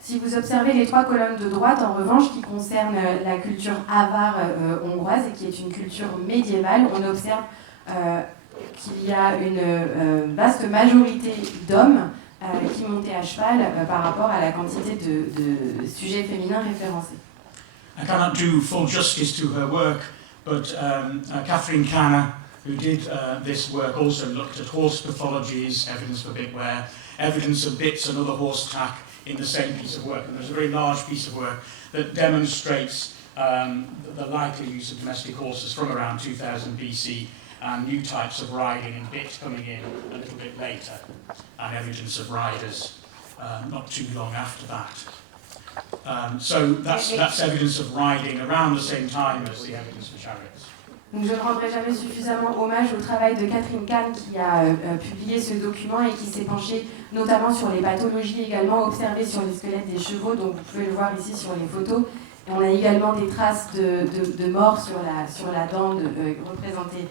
Si vous observez les trois colonnes de droite, en revanche, qui concernent la culture avare hongroise, et qui est une culture médiévale, on observe qu'il y a une vaste majorité d'hommes qui montaient à cheval par rapport à la quantité de sujets féminins référencés. I cannot do full justice to her work, but Catherine Canna, who did this work, also looked at horse pathologies, evidence for bit wear, evidence of bits and other horse tack in the same piece of work. And there's a very large piece of work that demonstrates the likely use of domestic horses from around 2000 BC and new types of riding and bit coming in a little bit later, and evidence of riders not too long after that. So that's evidence of riding around the same time as the evidence for chariots. Donc je ne rendrai jamais suffisamment hommage au travail de Catherine Kahn qui a publié ce document et qui s'est penchée notamment sur les pathologies également observées sur les squelettes des chevaux, donc vous pouvez le voir ici sur les photos. Et on a également des traces de mort sur la dent représentée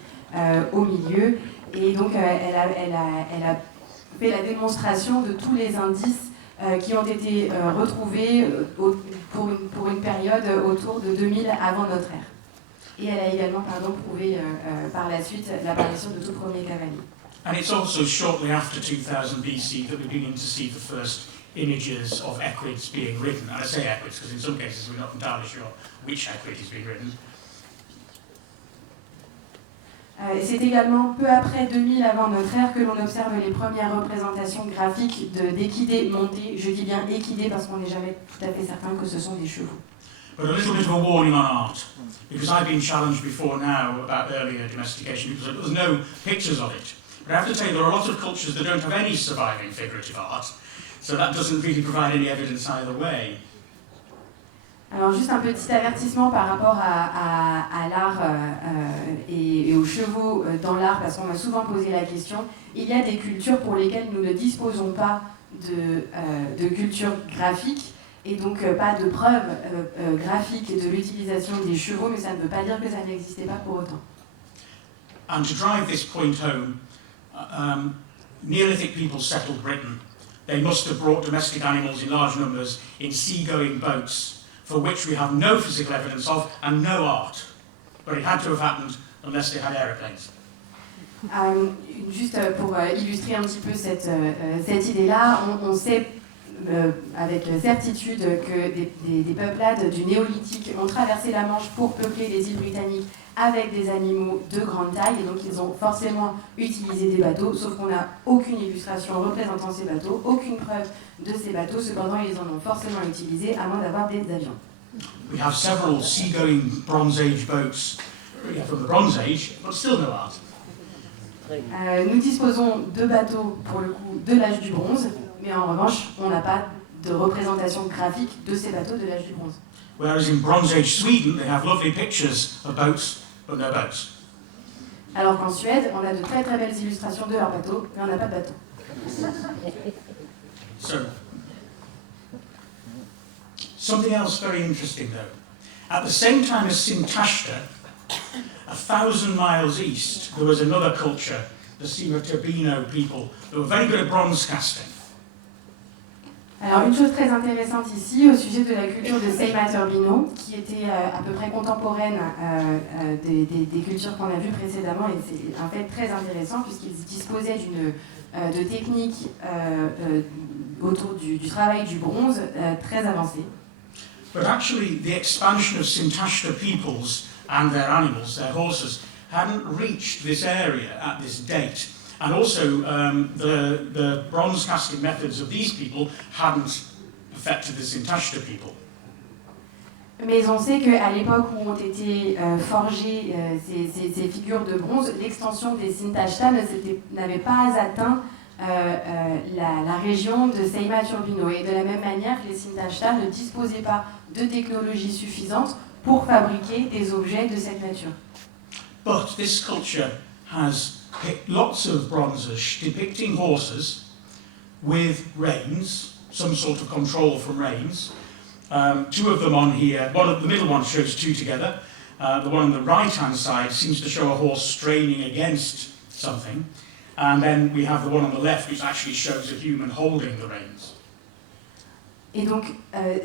au milieu. Et donc elle a fait la démonstration de tous les indices qui ont été retrouvés pour une période autour de 2000 avant notre ère. Et elle a également prouvé par la suite l'apparition de tout premier cavalier. And it's also shortly after 2000 BC that we begin to see the first images of equids being ridden. And I say equids because in some cases we're not entirely sure which equid is being ridden. C'est également peu après 2000 avant notre ère que l'on observe les premières représentations graphiques d'équidés montés. Je dis bien équidés parce qu'on n'est jamais tout à fait certain que ce sont des chevaux. But a little bit of a warning on art, because I've been challenged before now about earlier domestication because there was no pictures of it. But I have to tell you, there are a lot of cultures that don't have any surviving figurative art, so that doesn't really provide any evidence either way. Alors juste un petit avertissement par rapport à l'art et aux chevaux dans l'art, parce qu'on m'a souvent posé la question. Il y a des cultures pour lesquelles nous ne disposons pas de culture graphique, et donc pas de preuves graphiques de l'utilisation des chevaux, mais ça ne veut pas dire que ça n'existait pas pour autant. And to drive this point home, Neolithic people settled Britain. They must have brought domestic animals in large numbers in sea-going boats, for which we have no physical evidence of and no art. But it had to have happened unless they had aeroplanes. Juste pour illustrer un petit peu cette idée-là, on sait avec certitude que des peuplades du néolithique ont traversé la Manche pour peupler les îles britanniques avec des animaux de grande taille, et donc ils ont forcément utilisé des bateaux, sauf qu'on n'a aucune illustration représentant ces bateaux, aucune preuve de ces bateaux, cependant ils en ont forcément utilisé à moins d'avoir des avions. We have several sea-going Bronze Age boats from the Bronze Age, but still no art. Nous disposons de bateaux, pour le coup, de l'âge du bronze, mais en revanche, on n'a pas de représentation graphique de ces bateaux de l'âge du bronze. Whereas in Bronze Age Sweden, they have lovely pictures of boats, but no boats. Alors qu'en Suède, on a de très très belles illustrations de leurs bateaux, mais on n'a pas de bateaux. So, something else very interesting though. At the same time as Sintashta, 1,000 miles east, there was another culture, the Cimatabbino people, who were very good at bronze casting. Alors une chose très intéressante ici au sujet de la culture de Cimatabbino, qui était à peu près contemporaine des cultures qu'on a vues précédemment, et c'est un fait très intéressant puisqu'ils disposaient de techniques autour du travail du bronze très avancées. But actually the expansion of Sintashta peoples and their animals, their horses, hadn't reached this area at this date. And also, the bronze casting methods of these people hadn't affected the Sintashta people. Mais on sait qu'à l'époque où ont été forgées ces figures de bronze, l'extension des Sintashta n'avait pas atteint la région de Seima Turbino. Et de la même manière, les Sintashta ne disposaient pas de technologie suffisante pour fabriquer des objets de cette nature. But this sculpture has lots of bronzes depicting horses with reins, some sort of control from reins. Two of them on here, the middle one shows two together. The one on the right-hand side seems to show a horse straining against something. And then we have the one on the left which actually shows a human holding the reins. Et donc,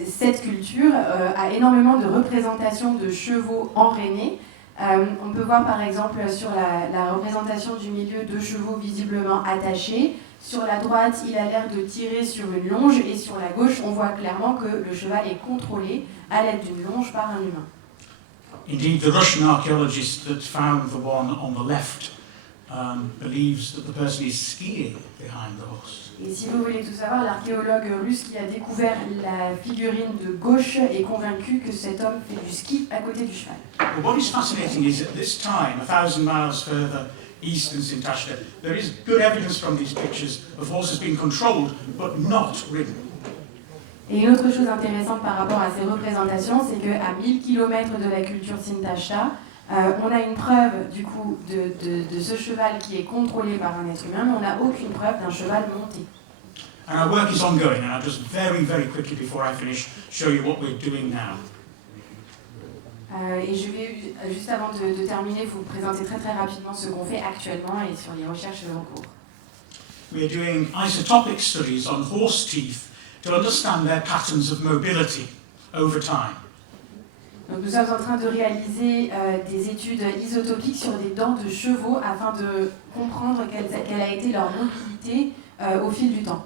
cette sculpture a énormément de représentations de chevaux enraînés. On peut voir par exemple sur la représentation du milieu deux chevaux visiblement attachés. Sur la droite, il a l'air de tirer sur une longe et sur la gauche, on voit clairement que le cheval est contrôlé à l'aide d'une longe par un humain. Indeed, the Russian archaeologist that found the one on the left believes that the person is skiing behind the horse. Et si vous voulez tout savoir, l'archéologue russe qui a découvert la figurine de gauche est convaincu que cet homme fait du ski à côté du cheval. But what is fascinating is at this time, 1,000 miles further east in Sintashta, there is good evidence from these pictures of horses being controlled but not ridden. Et une autre chose intéressante par rapport à ces représentations, c'est qu'à 1000 km de la culture Sintashta, on a une preuve du coup de ce cheval qui est contrôlé par un être humain, mais on n'a aucune preuve d'un cheval monté. And our work is ongoing, and I'll just very, very quickly before I finish show you what we're doing now. Et je vais, juste avant de terminer, vous présenter très très rapidement ce qu'on fait actuellement et sur les recherches en cours. We are doing isotopic studies on horse teeth to understand their patterns of mobility over time. Donc nous sommes en train de réaliser des études isotopiques sur des dents de chevaux afin de comprendre quelle a été leur mobilité au fil du temps.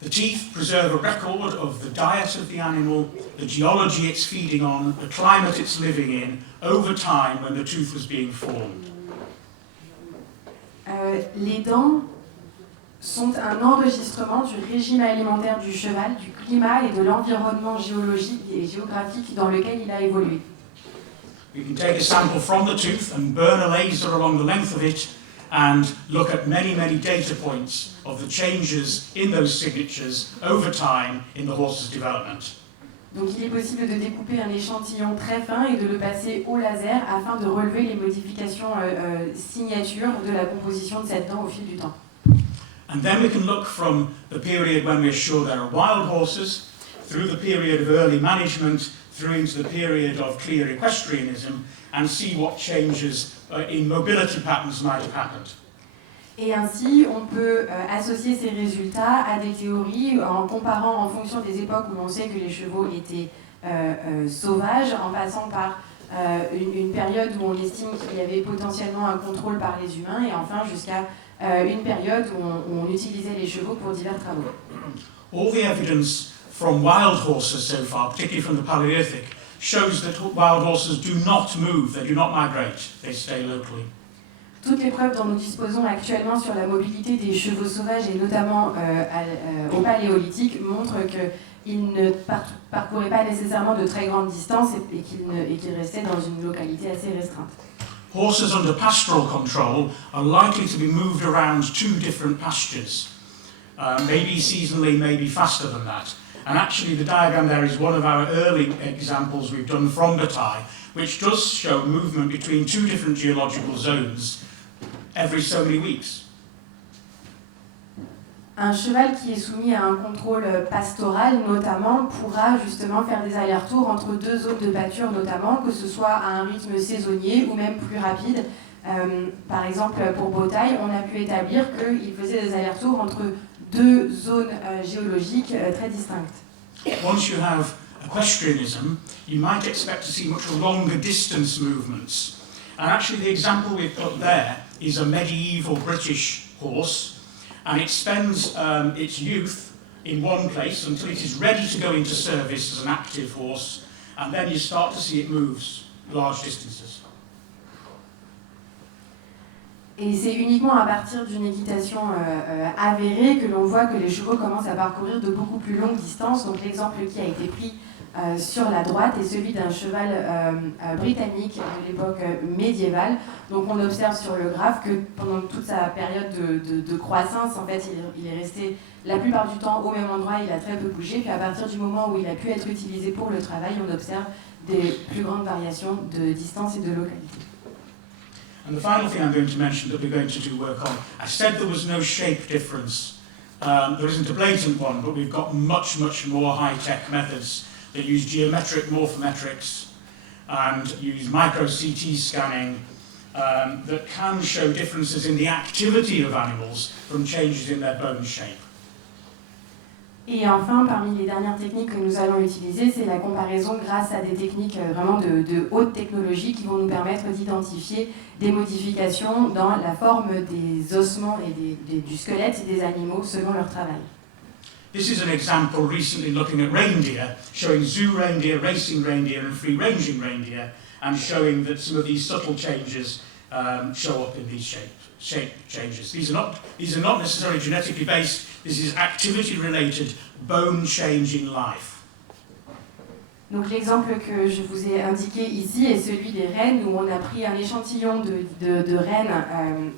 The teeth preserve a record of the diet of the animal, the geology it's feeding on, the climate it's living in, over time when the tooth was being formed. Les dents sont un enregistrement du régime alimentaire du cheval, du climat et de l'environnement géologique et géographique dans lequel il a évolué. We can take a sample from the tooth and burn a laser along the length of it and look at many, many data points of the changes in those signatures over time in the horse's development. Donc il est possible de découper un échantillon très fin et de le passer au laser afin de relever les modifications signatures de la composition de cette dent au fil du temps. And then we can look from the period when we're sure there are wild horses, through the period of early management, through into the period of clear equestrianism, and see what changes in mobility patterns might have happened. Et ainsi, on peut associer ces résultats à des théories en comparant en fonction des époques où l'on sait que les chevaux étaient sauvages, en passant par une période où on estime qu'il y avait potentiellement un contrôle par les humains, et enfin jusqu'à une période où on utilisait les chevaux pour divers travaux. All the evidence from wild horses so far, particularly from the Paleolithic, shows that wild horses do not move, they do not migrate, they stay locally. Toutes les preuves dont nous disposons actuellement sur la mobilité des chevaux sauvages, et notamment au Paléolithique, montrent qu'ils ne parcouraient pas nécessairement de très grandes distances et qu'ils restaient dans une localité assez restreinte. Horses under pastoral control are likely to be moved around two different pastures, maybe seasonally, maybe faster than that. And actually the diagram there is one of our early examples we've done from Bataille, which does show movement between two different geological zones every so many weeks. Un cheval qui est soumis à un contrôle pastoral, notamment, pourra justement faire des allers-retours entre deux zones de pâture, notamment, que ce soit à un rythme saisonnier ou même plus rapide. Par exemple, pour Bataille, on a pu établir qu'il faisait des allers-retours entre deux zones géologiques très distinctes. Once you have equestrianism, you might expect to see much longer distance movements. And actually the example we've put there is a medieval British horse, and it spends its youth in one place until it is ready to go into service as an active horse, and then you start to see it moves large distances. Et c'est uniquement à partir d'une équitation avérée que l'on voit que les chevaux commencent à parcourir de beaucoup plus longues distances. Donc l'exemple qui a été pris sur la droite est celui d'un cheval britannique de l'époque médiévale. Donc on observe sur le graphe que pendant toute sa période de croissance, en fait, il est resté la plupart du temps au même endroit, il a très peu bougé. Puis à partir du moment où il a pu être utilisé pour le travail, on observe des plus grandes variations de distance et de localité. And the final thing I'm going to mention that we're going to do work on, I said there was no shape difference. There isn't a blatant one, but we've got much, much more high-tech methods that use geometric morphometrics and use micro-CT scanning that can show differences in the activity of animals from changes in their bone shape. Et enfin, parmi les dernières techniques que nous allons utiliser, c'est la comparaison grâce à des techniques vraiment de haute technologie qui vont nous permettre d'identifier des modifications dans la forme des ossements et du squelette des animaux selon leur travail. This is an example recently looking at reindeer, showing zoo reindeer, racing reindeer and free-ranging reindeer, and showing that some of these subtle changes show up in these shape changes. These are not necessarily genetically based, this is activity-related bone change in life. Donc l'exemple que je vous ai indiqué ici est celui des rennes, où on a pris un échantillon de rennes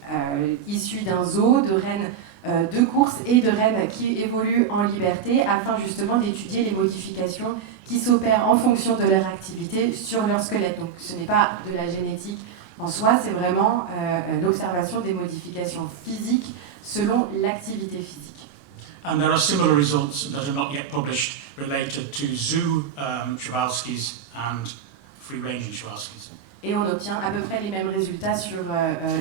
issus d'un zoo, de rennes de course et de rennes qui évoluent en liberté, afin justement d'étudier les modifications qui s'opèrent en fonction de leur activité sur leur squelette. Donc ce n'est pas de la génétique en soi, c'est vraiment l'observation des modifications physiques selon l'activité physique. And there are similar results that are not yet published related to zoo Przewalskis and free-ranging Przewalskis. Et on obtient à peu près les mêmes résultats sur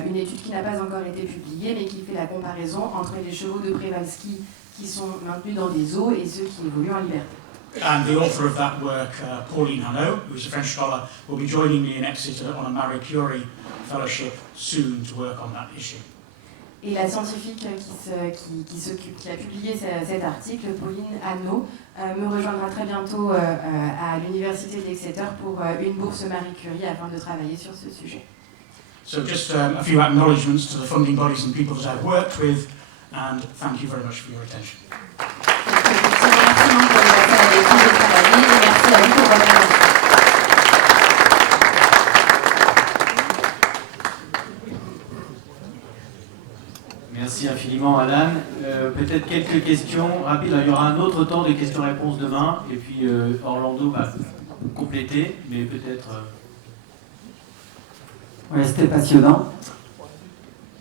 une étude qui n'a pas encore été publiée, mais qui fait la comparaison entre les chevaux de Przewalski qui sont maintenus dans des zoos et ceux qui évoluent en liberté. And the author of that work, Pauline Hanot, who is a French scholar, will be joining me in Exeter on a Marie Curie fellowship soon to work on that issue. Et la scientifique qui a publié cet article, Pauline Hanot, me rejoindra très bientôt à l'université d'Exeter pour une bourse Marie Curie afin de travailler sur ce sujet. So just a few acknowledgements to the funding bodies and people that I've worked with, and thank you very much for your attention. Merci infiniment, Alan. Peut-être quelques questions rapides. Il y aura un autre temps de questions-réponses demain, et puis Orlando va compléter, mais peut-être... Oui, c'était passionnant.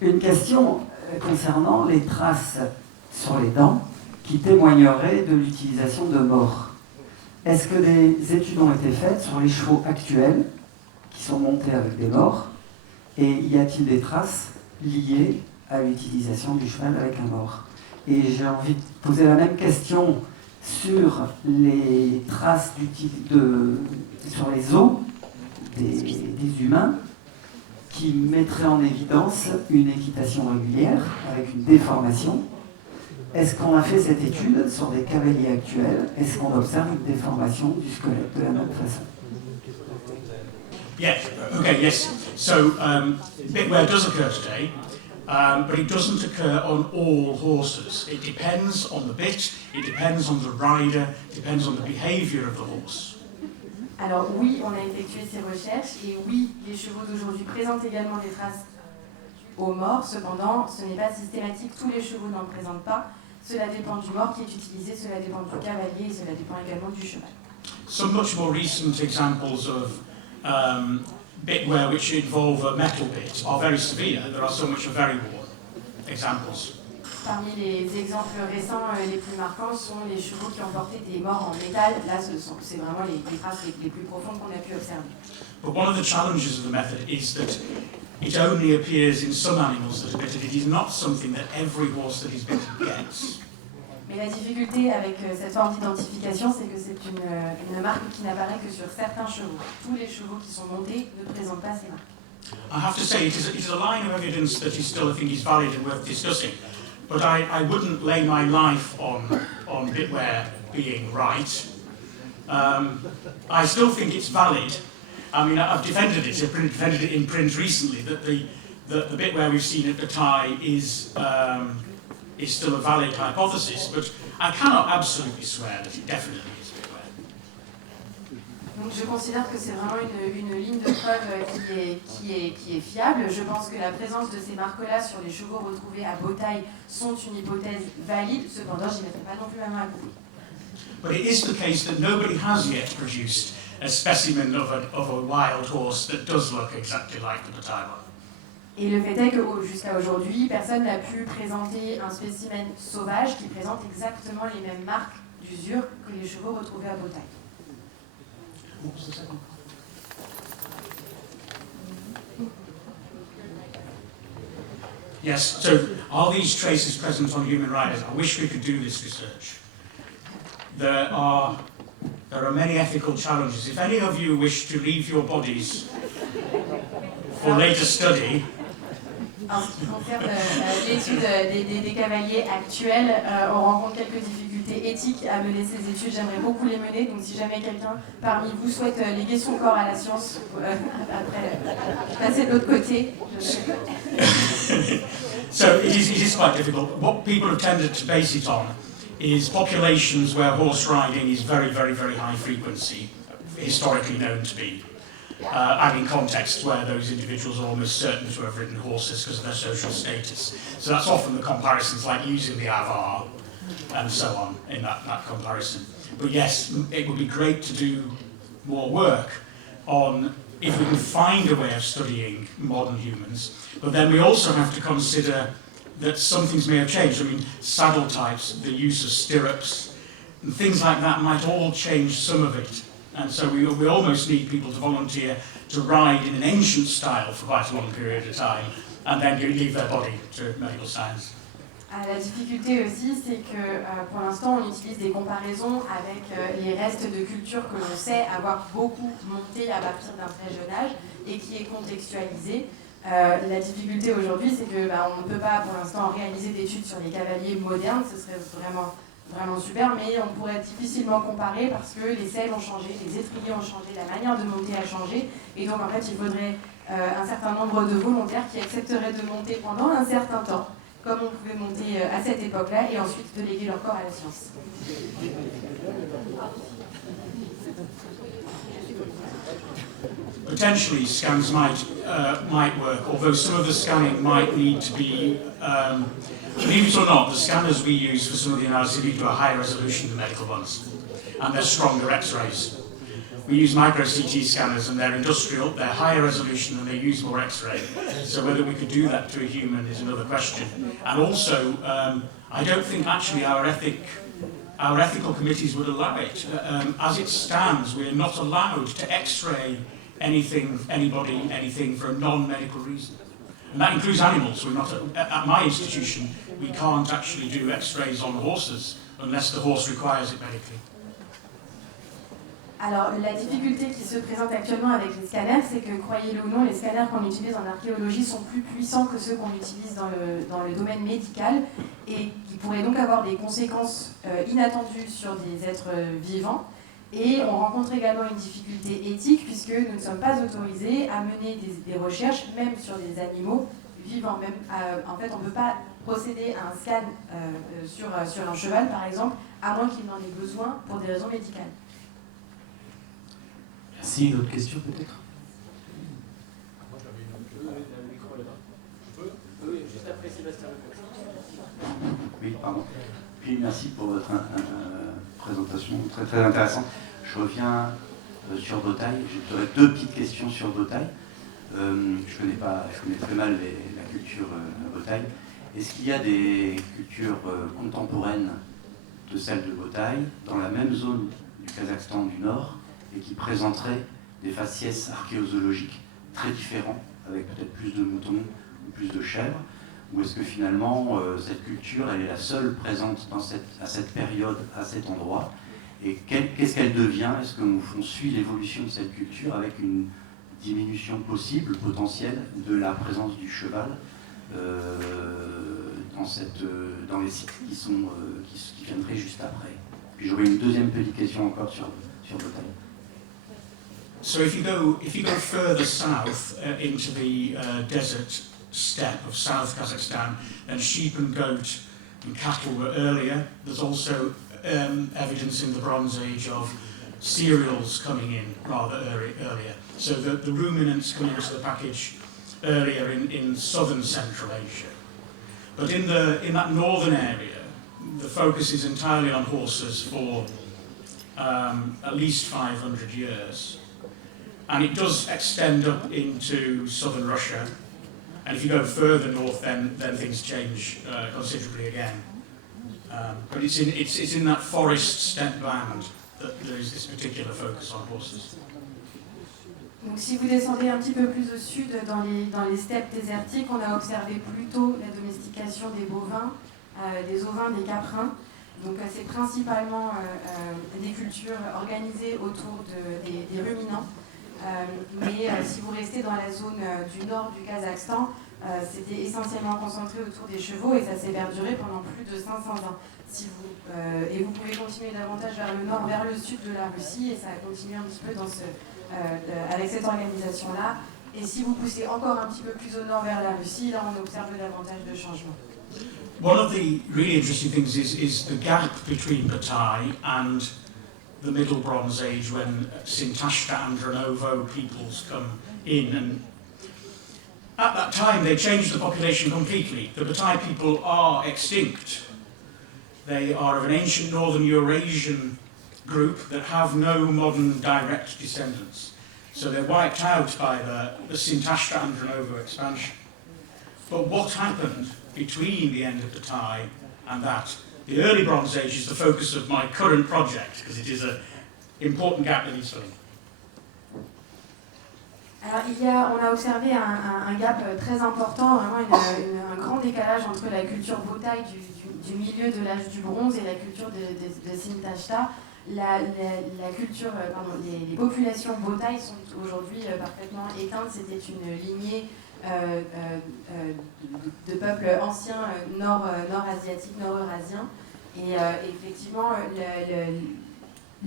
Une question concernant les traces sur les dents qui témoigneraient de l'utilisation de morts. Est-ce que des études ont été faites sur les chevaux actuels qui sont montés avec des morts, et y a-t-il des traces liées à l'utilisation du cheval avec un mort? Et j'ai envie de poser la même question sur les traces sur les os des humains qui mettraient en évidence une équitation régulière avec une déformation. Est-ce qu'on a fait cette étude sur des cavaliers actuels? Est-ce qu'on observe une déformation du squelette de la même façon? Yes, okay, yes. So, bit wear does occur today. But it doesn't occur on all horses. It depends on the bit, it depends on the rider, it depends on the behavior of the horse. Alors oui, on a effectué ces recherches, et oui, les chevaux d'aujourd'hui présentent également des traces aux morts. Cependant, ce n'est pas systématique, tous les chevaux n'en présentent pas. Cela dépend du mort qui est utilisé, cela dépend du cavalier, et cela dépend également du cheval. Some much more recent examples of bit wear which involve a metal bit are very severe. There are so much of very worn examples. Parmi les exemples récents les plus marquants sont les chevaux qui ont porté des morts en métal. Là, c'est vraiment les traces les plus profondes qu'on a pu observer. But one of the challenges of the method is that it only appears in some animals that are bitted. It is not something that every horse that is bitted gets. Mais la difficulté avec cette forme d'identification, c'est que c'est une marque qui n'apparaît que sur certains chevaux. Tous les chevaux qui sont montés ne présentent pas ces marques. I have to say, it is a line of evidence that is still, I think, is valid and worth discussing. But I wouldn't lay my life on bitwear being right. I still think it's valid. I mean, I've defended it. I've defended it in print recently that the bitwear we've seen at the tie is still a valid hypothesis. But I cannot absolutely swear that it definitely is bitwear. Donc je considère que c'est vraiment une ligne de preuve qui est fiable. Je pense que la présence de ces marques-là sur les chevaux retrouvés à Beautail sont une hypothèse valide. Cependant, je n'y mettrai pas non plus ma main à couper. But it is the case that nobody has yet produced a specimen of a wild horse that does look exactly like the Beautail one. Et le fait est que jusqu'à aujourd'hui, personne n'a pu présenter un spécimen sauvage qui présente exactement les mêmes marques d'usure que les chevaux retrouvés à Beautail. What was the second part? Yes, so are these traces present on human riders? I wish we could do this research. There are many ethical challenges. If any of you wish to leave your bodies for later study, En ce qui concerne l'étude des cavaliers actuels, on rencontre quelques difficultés éthiques à mener ces études. J'aimerais beaucoup les mener, donc si jamais quelqu'un parmi vous souhaite léguer son corps à la science, après passer de l'autre côté, So it is quite difficult. What people have tended to base it on is populations where horse riding is very, very, very high frequency, historically known to be. And in contexts where those individuals are almost certain to have ridden horses because of their social status. So that's often the comparisons, like using the avar and so on in that comparison. But yes, it would be great to do more work on if we can find a way of studying modern humans. But then we also have to consider that some things may have changed. I mean, saddle types, the use of stirrups, and things like that might all change some of it. And so we almost need people to volunteer to ride in an ancient style for quite a long period of time and then leave their body to medical science. La difficulté aussi, c'est que pour l'instant, on utilise des comparaisons avec les restes de culture que l'on sait avoir beaucoup monté à partir d'un très jeune âge et qui est contextualisé. La difficulté aujourd'hui, c'est que on ne peut pas pour l'instant réaliser d'études sur les cavaliers modernes, ce serait vraiment super, mais on pourrait difficilement comparer parce que les selles ont changé, les étriers ont changé, la manière de monter a changé, et donc en fait il faudrait un certain nombre de volontaires qui accepteraient de monter pendant un certain temps, comme on pouvait monter à cette époque-là, et ensuite de léguer leur corps à la science. Potentially scans might work, although some of the scanning might need to be, believe it or not, the scanners we use for some of the analysis need to a higher resolution than medical ones, and they're stronger X-rays. We use micro-CT scanners and they're industrial, they're higher resolution and they use more X-ray. So whether we could do that to a human is another question. And also, I don't think actually our ethical committees would allow it. As it stands, we're not allowed to X-ray anything for a non-medical reason. And that includes animals. We're not at my institution, we can't actually do X-rays on horses unless the horse requires it medically. Alors, la difficulté qui se présente actuellement avec les scanners, c'est que, croyez-le ou non, les scanners qu'on utilise en archéologie sont plus puissants que ceux qu'on utilise dans le domaine médical et qui pourraient donc avoir des conséquences inattendues sur des êtres vivants. Et on rencontre également une difficulté éthique puisque nous ne sommes pas autorisés à mener des recherches, même sur des animaux vivants. Même, en fait, on ne peut pas procéder à un scan sur un cheval, par exemple, à moins qu'il n'en ait besoin pour des raisons médicales. Merci, d'autres questions peut-être? Moi j'avais une micro là-bas. Oui, juste après Sébastien. Oui, pardon. Puis merci pour votre présentation très très intéressante. Je reviens sur Beautail. J'aurais deux petites questions sur Beautail. Je connais très mal la culture à Beautail. Est-ce qu'il y a des cultures contemporaines de celles de Beautail dans la même zone du Kazakhstan du Nord et qui présenteraient des faciès archéozoologiques très différents, avec peut-être plus de moutons ou plus de chèvres, ou est-ce que finalement cette culture elle est la seule présente à cette période, à cet endroit, et qu'est-ce qu'elle devient? Est-ce qu'on suit l'évolution de cette culture avec une diminution possible, potentielle, de la présence du cheval dans les sites qui viendraient juste après? Puis j'aurais une deuxième petite question encore sur Beautail. So if you go further south into the desert steppe of South Kazakhstan, then sheep and goat and cattle were earlier. There's also evidence in the Bronze Age of cereals coming in rather earlier. So the ruminants come into the package earlier in southern Central Asia. But in that northern area, the focus is entirely on horses for at least 500 years. And it does extend up into southern Russia. And if you go further north, then things change considerably again. But it's in that forest steppe band that there is this particular focus on horses. Donc si vous descendez un petit peu plus au sud, dans les steppes désertiques, on a observé plutôt la domestication des bovins, des ovins, des caprins. Donc c'est principalement des cultures organisées autour des ruminants. Mais si vous restez dans la zone du nord du Kazakhstan, c'était essentiellement concentré autour des chevaux et ça s'est perduré pendant plus de 500 ans. Et vous pouvez continuer davantage vers le nord, vers le sud de la Russie, et ça a continué un petit peu avec cette organisation-là. Et si vous poussez encore un petit peu plus au nord vers la Russie, là on observe davantage de changements. One of the really interesting things is the gap between Batai and the Middle Bronze Age, when Sintashta and Dranovo peoples come in, and at that time they changed the population completely. The Batai people are extinct. They are of an ancient northern Eurasian group that have no modern direct descendants. So they're wiped out by the Sintashta and Dranovo expansion. But what happened between the end of Batai and that? The early Bronze Age is the focus of my current project, because it is an important gap that needs filling. Alors on a observé un gap très important, vraiment un grand décalage entre la culture Botai du milieu de l'âge du bronze et la culture de Sintashta. Les populations Botai sont aujourd'hui parfaitement éteintes. C'était une lignée de peuples anciens nord-asiatiques, nord-eurasiens. Et effectivement,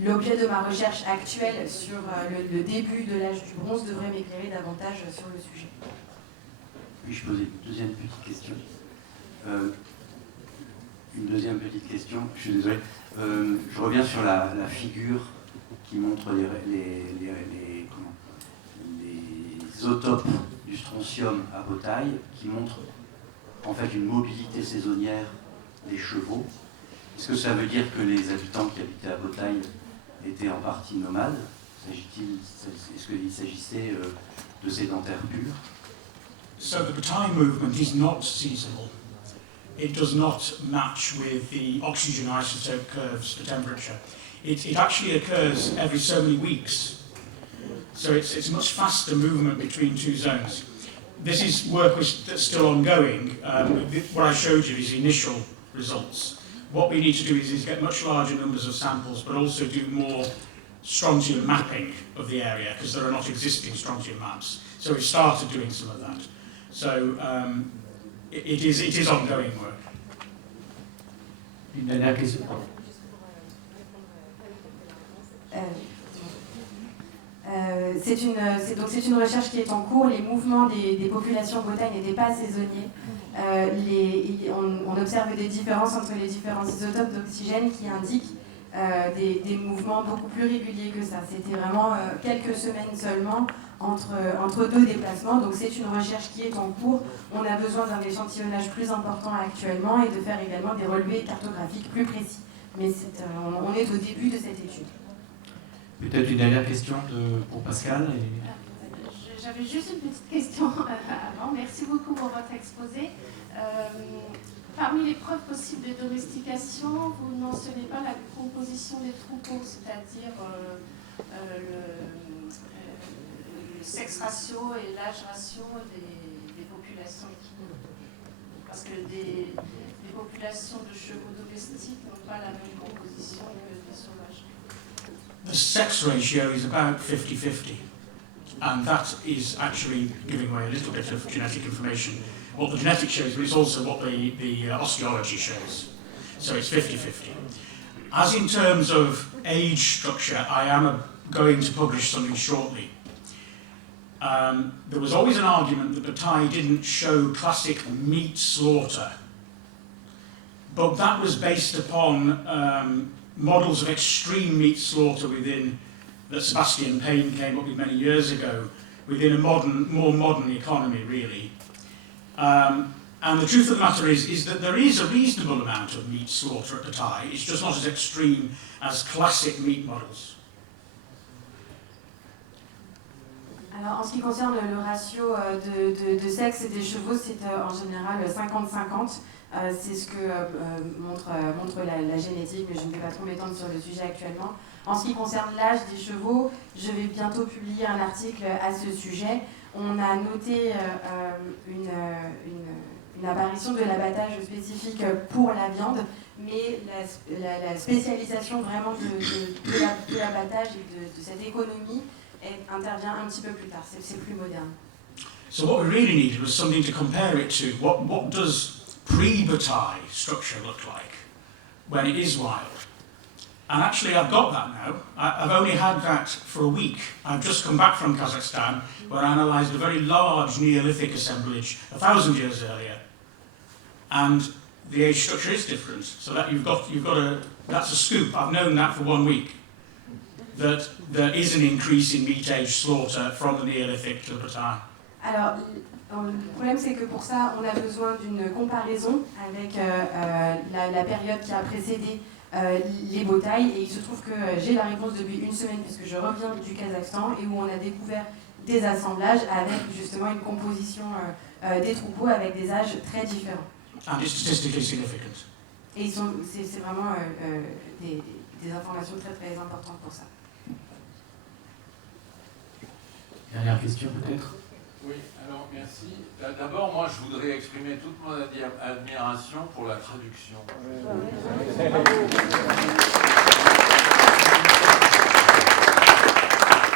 l'objet de ma recherche actuelle sur le début de l'âge du bronze devrait m'éclairer davantage sur le sujet. Puis-je poser une deuxième petite question? Je suis désolé. Je reviens sur la figure qui montre les isotopes du strontium à Botai, qui montre en fait une mobilité saisonnière des chevaux. Est-ce que ça veut dire que les habitants qui habitaient à Botai étaient en partie nomades? Est-ce qu'il s'agissait de sédentaires purs? So the Batai movement is not seasonal. It does not match with the oxygen isotope curves for temperature. It actually occurs every so many weeks. So it's a much faster movement between two zones. This is work that's still ongoing. What I showed you is initial results. What we need to do is get much larger numbers of samples, but also do more strontium mapping of the area, because there are not existing strontium maps. So we've started doing some of that. So it is ongoing work. Une dernière question. C'est une recherche qui est en cours. Les mouvements des populations Botai n'étaient pas saisonniers. On observe des différences entre les différents isotopes d'oxygène qui indiquent des mouvements beaucoup plus réguliers que ça. C'était vraiment quelques semaines seulement entre deux déplacements. Donc c'est une recherche qui est en cours. On a besoin d'un échantillonnage plus important actuellement et de faire également des relevés cartographiques plus précis. Mais on est au début de cette étude. Peut-être une dernière question pour Pascal. J'avais juste une petite question avant. Merci beaucoup pour votre exposé. Parmi les preuves possibles de domestication, vous ne mentionnez pas la composition des troupeaux, c'est-à-dire le sexe ratio et l'âge ratio des populations équines. Parce que des populations de chevaux domestiques n'ont pas la même composition que des sauvages. The sex ratio is about 50-50, and that is actually giving away a little bit of genetic information. What the genetics shows, but it's also what the osteology shows. So it's 50-50. As in terms of age structure, I am going to publish something shortly. There was always an argument that Batai didn't show classic meat slaughter, but that was based upon models of extreme meat slaughter that Sebastian Payne came up with many years ago within a more modern economy, really. And the truth of the matter is that there is a reasonable amount of meat slaughter at the Thai. It's just not as extreme as classic meat models. Alors, en ce qui concerne le ratio de sexe et des chevaux, c'est en général 50-50. C'est ce que montre la génétique, mais je ne vais pas trop m'étendre sur le sujet actuellement. En ce qui concerne l'âge des chevaux, je vais bientôt publier un article à ce sujet. On a noté une apparition de l'abattage spécifique pour la viande, mais la spécialisation vraiment de l'abattage et de cette économie intervient un petit peu plus tard, c'est plus moderne. So what we really needed was something to compare it to. What does pre-Bataille structure look like when it is wild? And actually I've got that now. I've only had that for a week. I've just come back from Kazakhstan where I analysed a very large Neolithic assemblage 1,000 years earlier. And the age structure is different. So that that's a scoop. I've known that for 1 week. That there is an increase in meat age slaughter from the Neolithic to the Bataille. Alors, le problème c'est que pour ça, on a besoin d'une comparaison avec la période qui a précédé les batailles, et il se trouve que j'ai la réponse depuis une semaine puisque je reviens du Kazakhstan et où on a découvert des assemblages avec justement une composition des troupeaux avec des âges très différents. And it's statistically significant. Et c'est vraiment des informations très très importantes pour ça. Dernière question peut-être. Oui, alors merci. D'abord, moi, je voudrais exprimer toute mon admiration pour la traduction.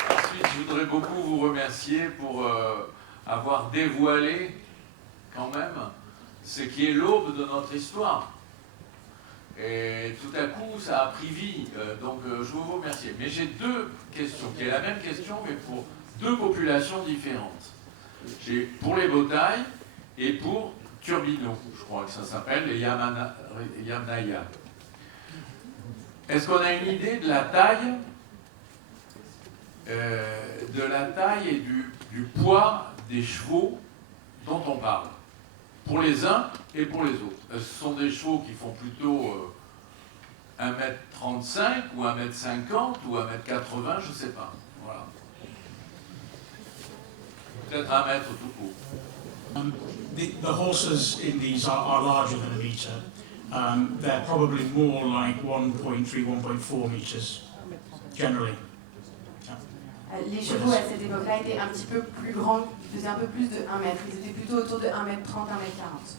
Ensuite, je voudrais beaucoup vous remercier pour avoir dévoilé, quand même, ce qui est l'aube de notre histoire. Et tout à coup, ça a pris vie. Donc, je veux vous remercier. Mais j'ai deux questions, qui est la même question, mais pour deux populations différentes. J'ai pour les Botaï et pour Turbino, je crois que ça s'appelle, les Yamnaya. Est-ce qu'on a une idée de la taille et du poids des chevaux dont on parle, pour les uns et pour les autres? Ce sont des chevaux qui font plutôt 1m35 ou 1m50 ou 1m80, je ne sais pas. Voilà. Peut-être 1 mètre tout court. The horses in these are larger than a metre. They're probably more like 1.3, 1.4 meters, generally. Les chevaux à cette époque-là étaient un petit peu plus grands, ils faisaient un peu plus de 1 mètre. Ils étaient plutôt autour de 1m30, 1m40.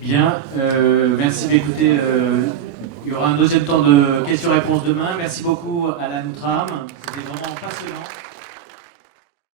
Bien, merci. Écoutez, il y aura un deuxième temps de questions-réponses demain. Merci beaucoup à Outram, c'était vraiment passionnant.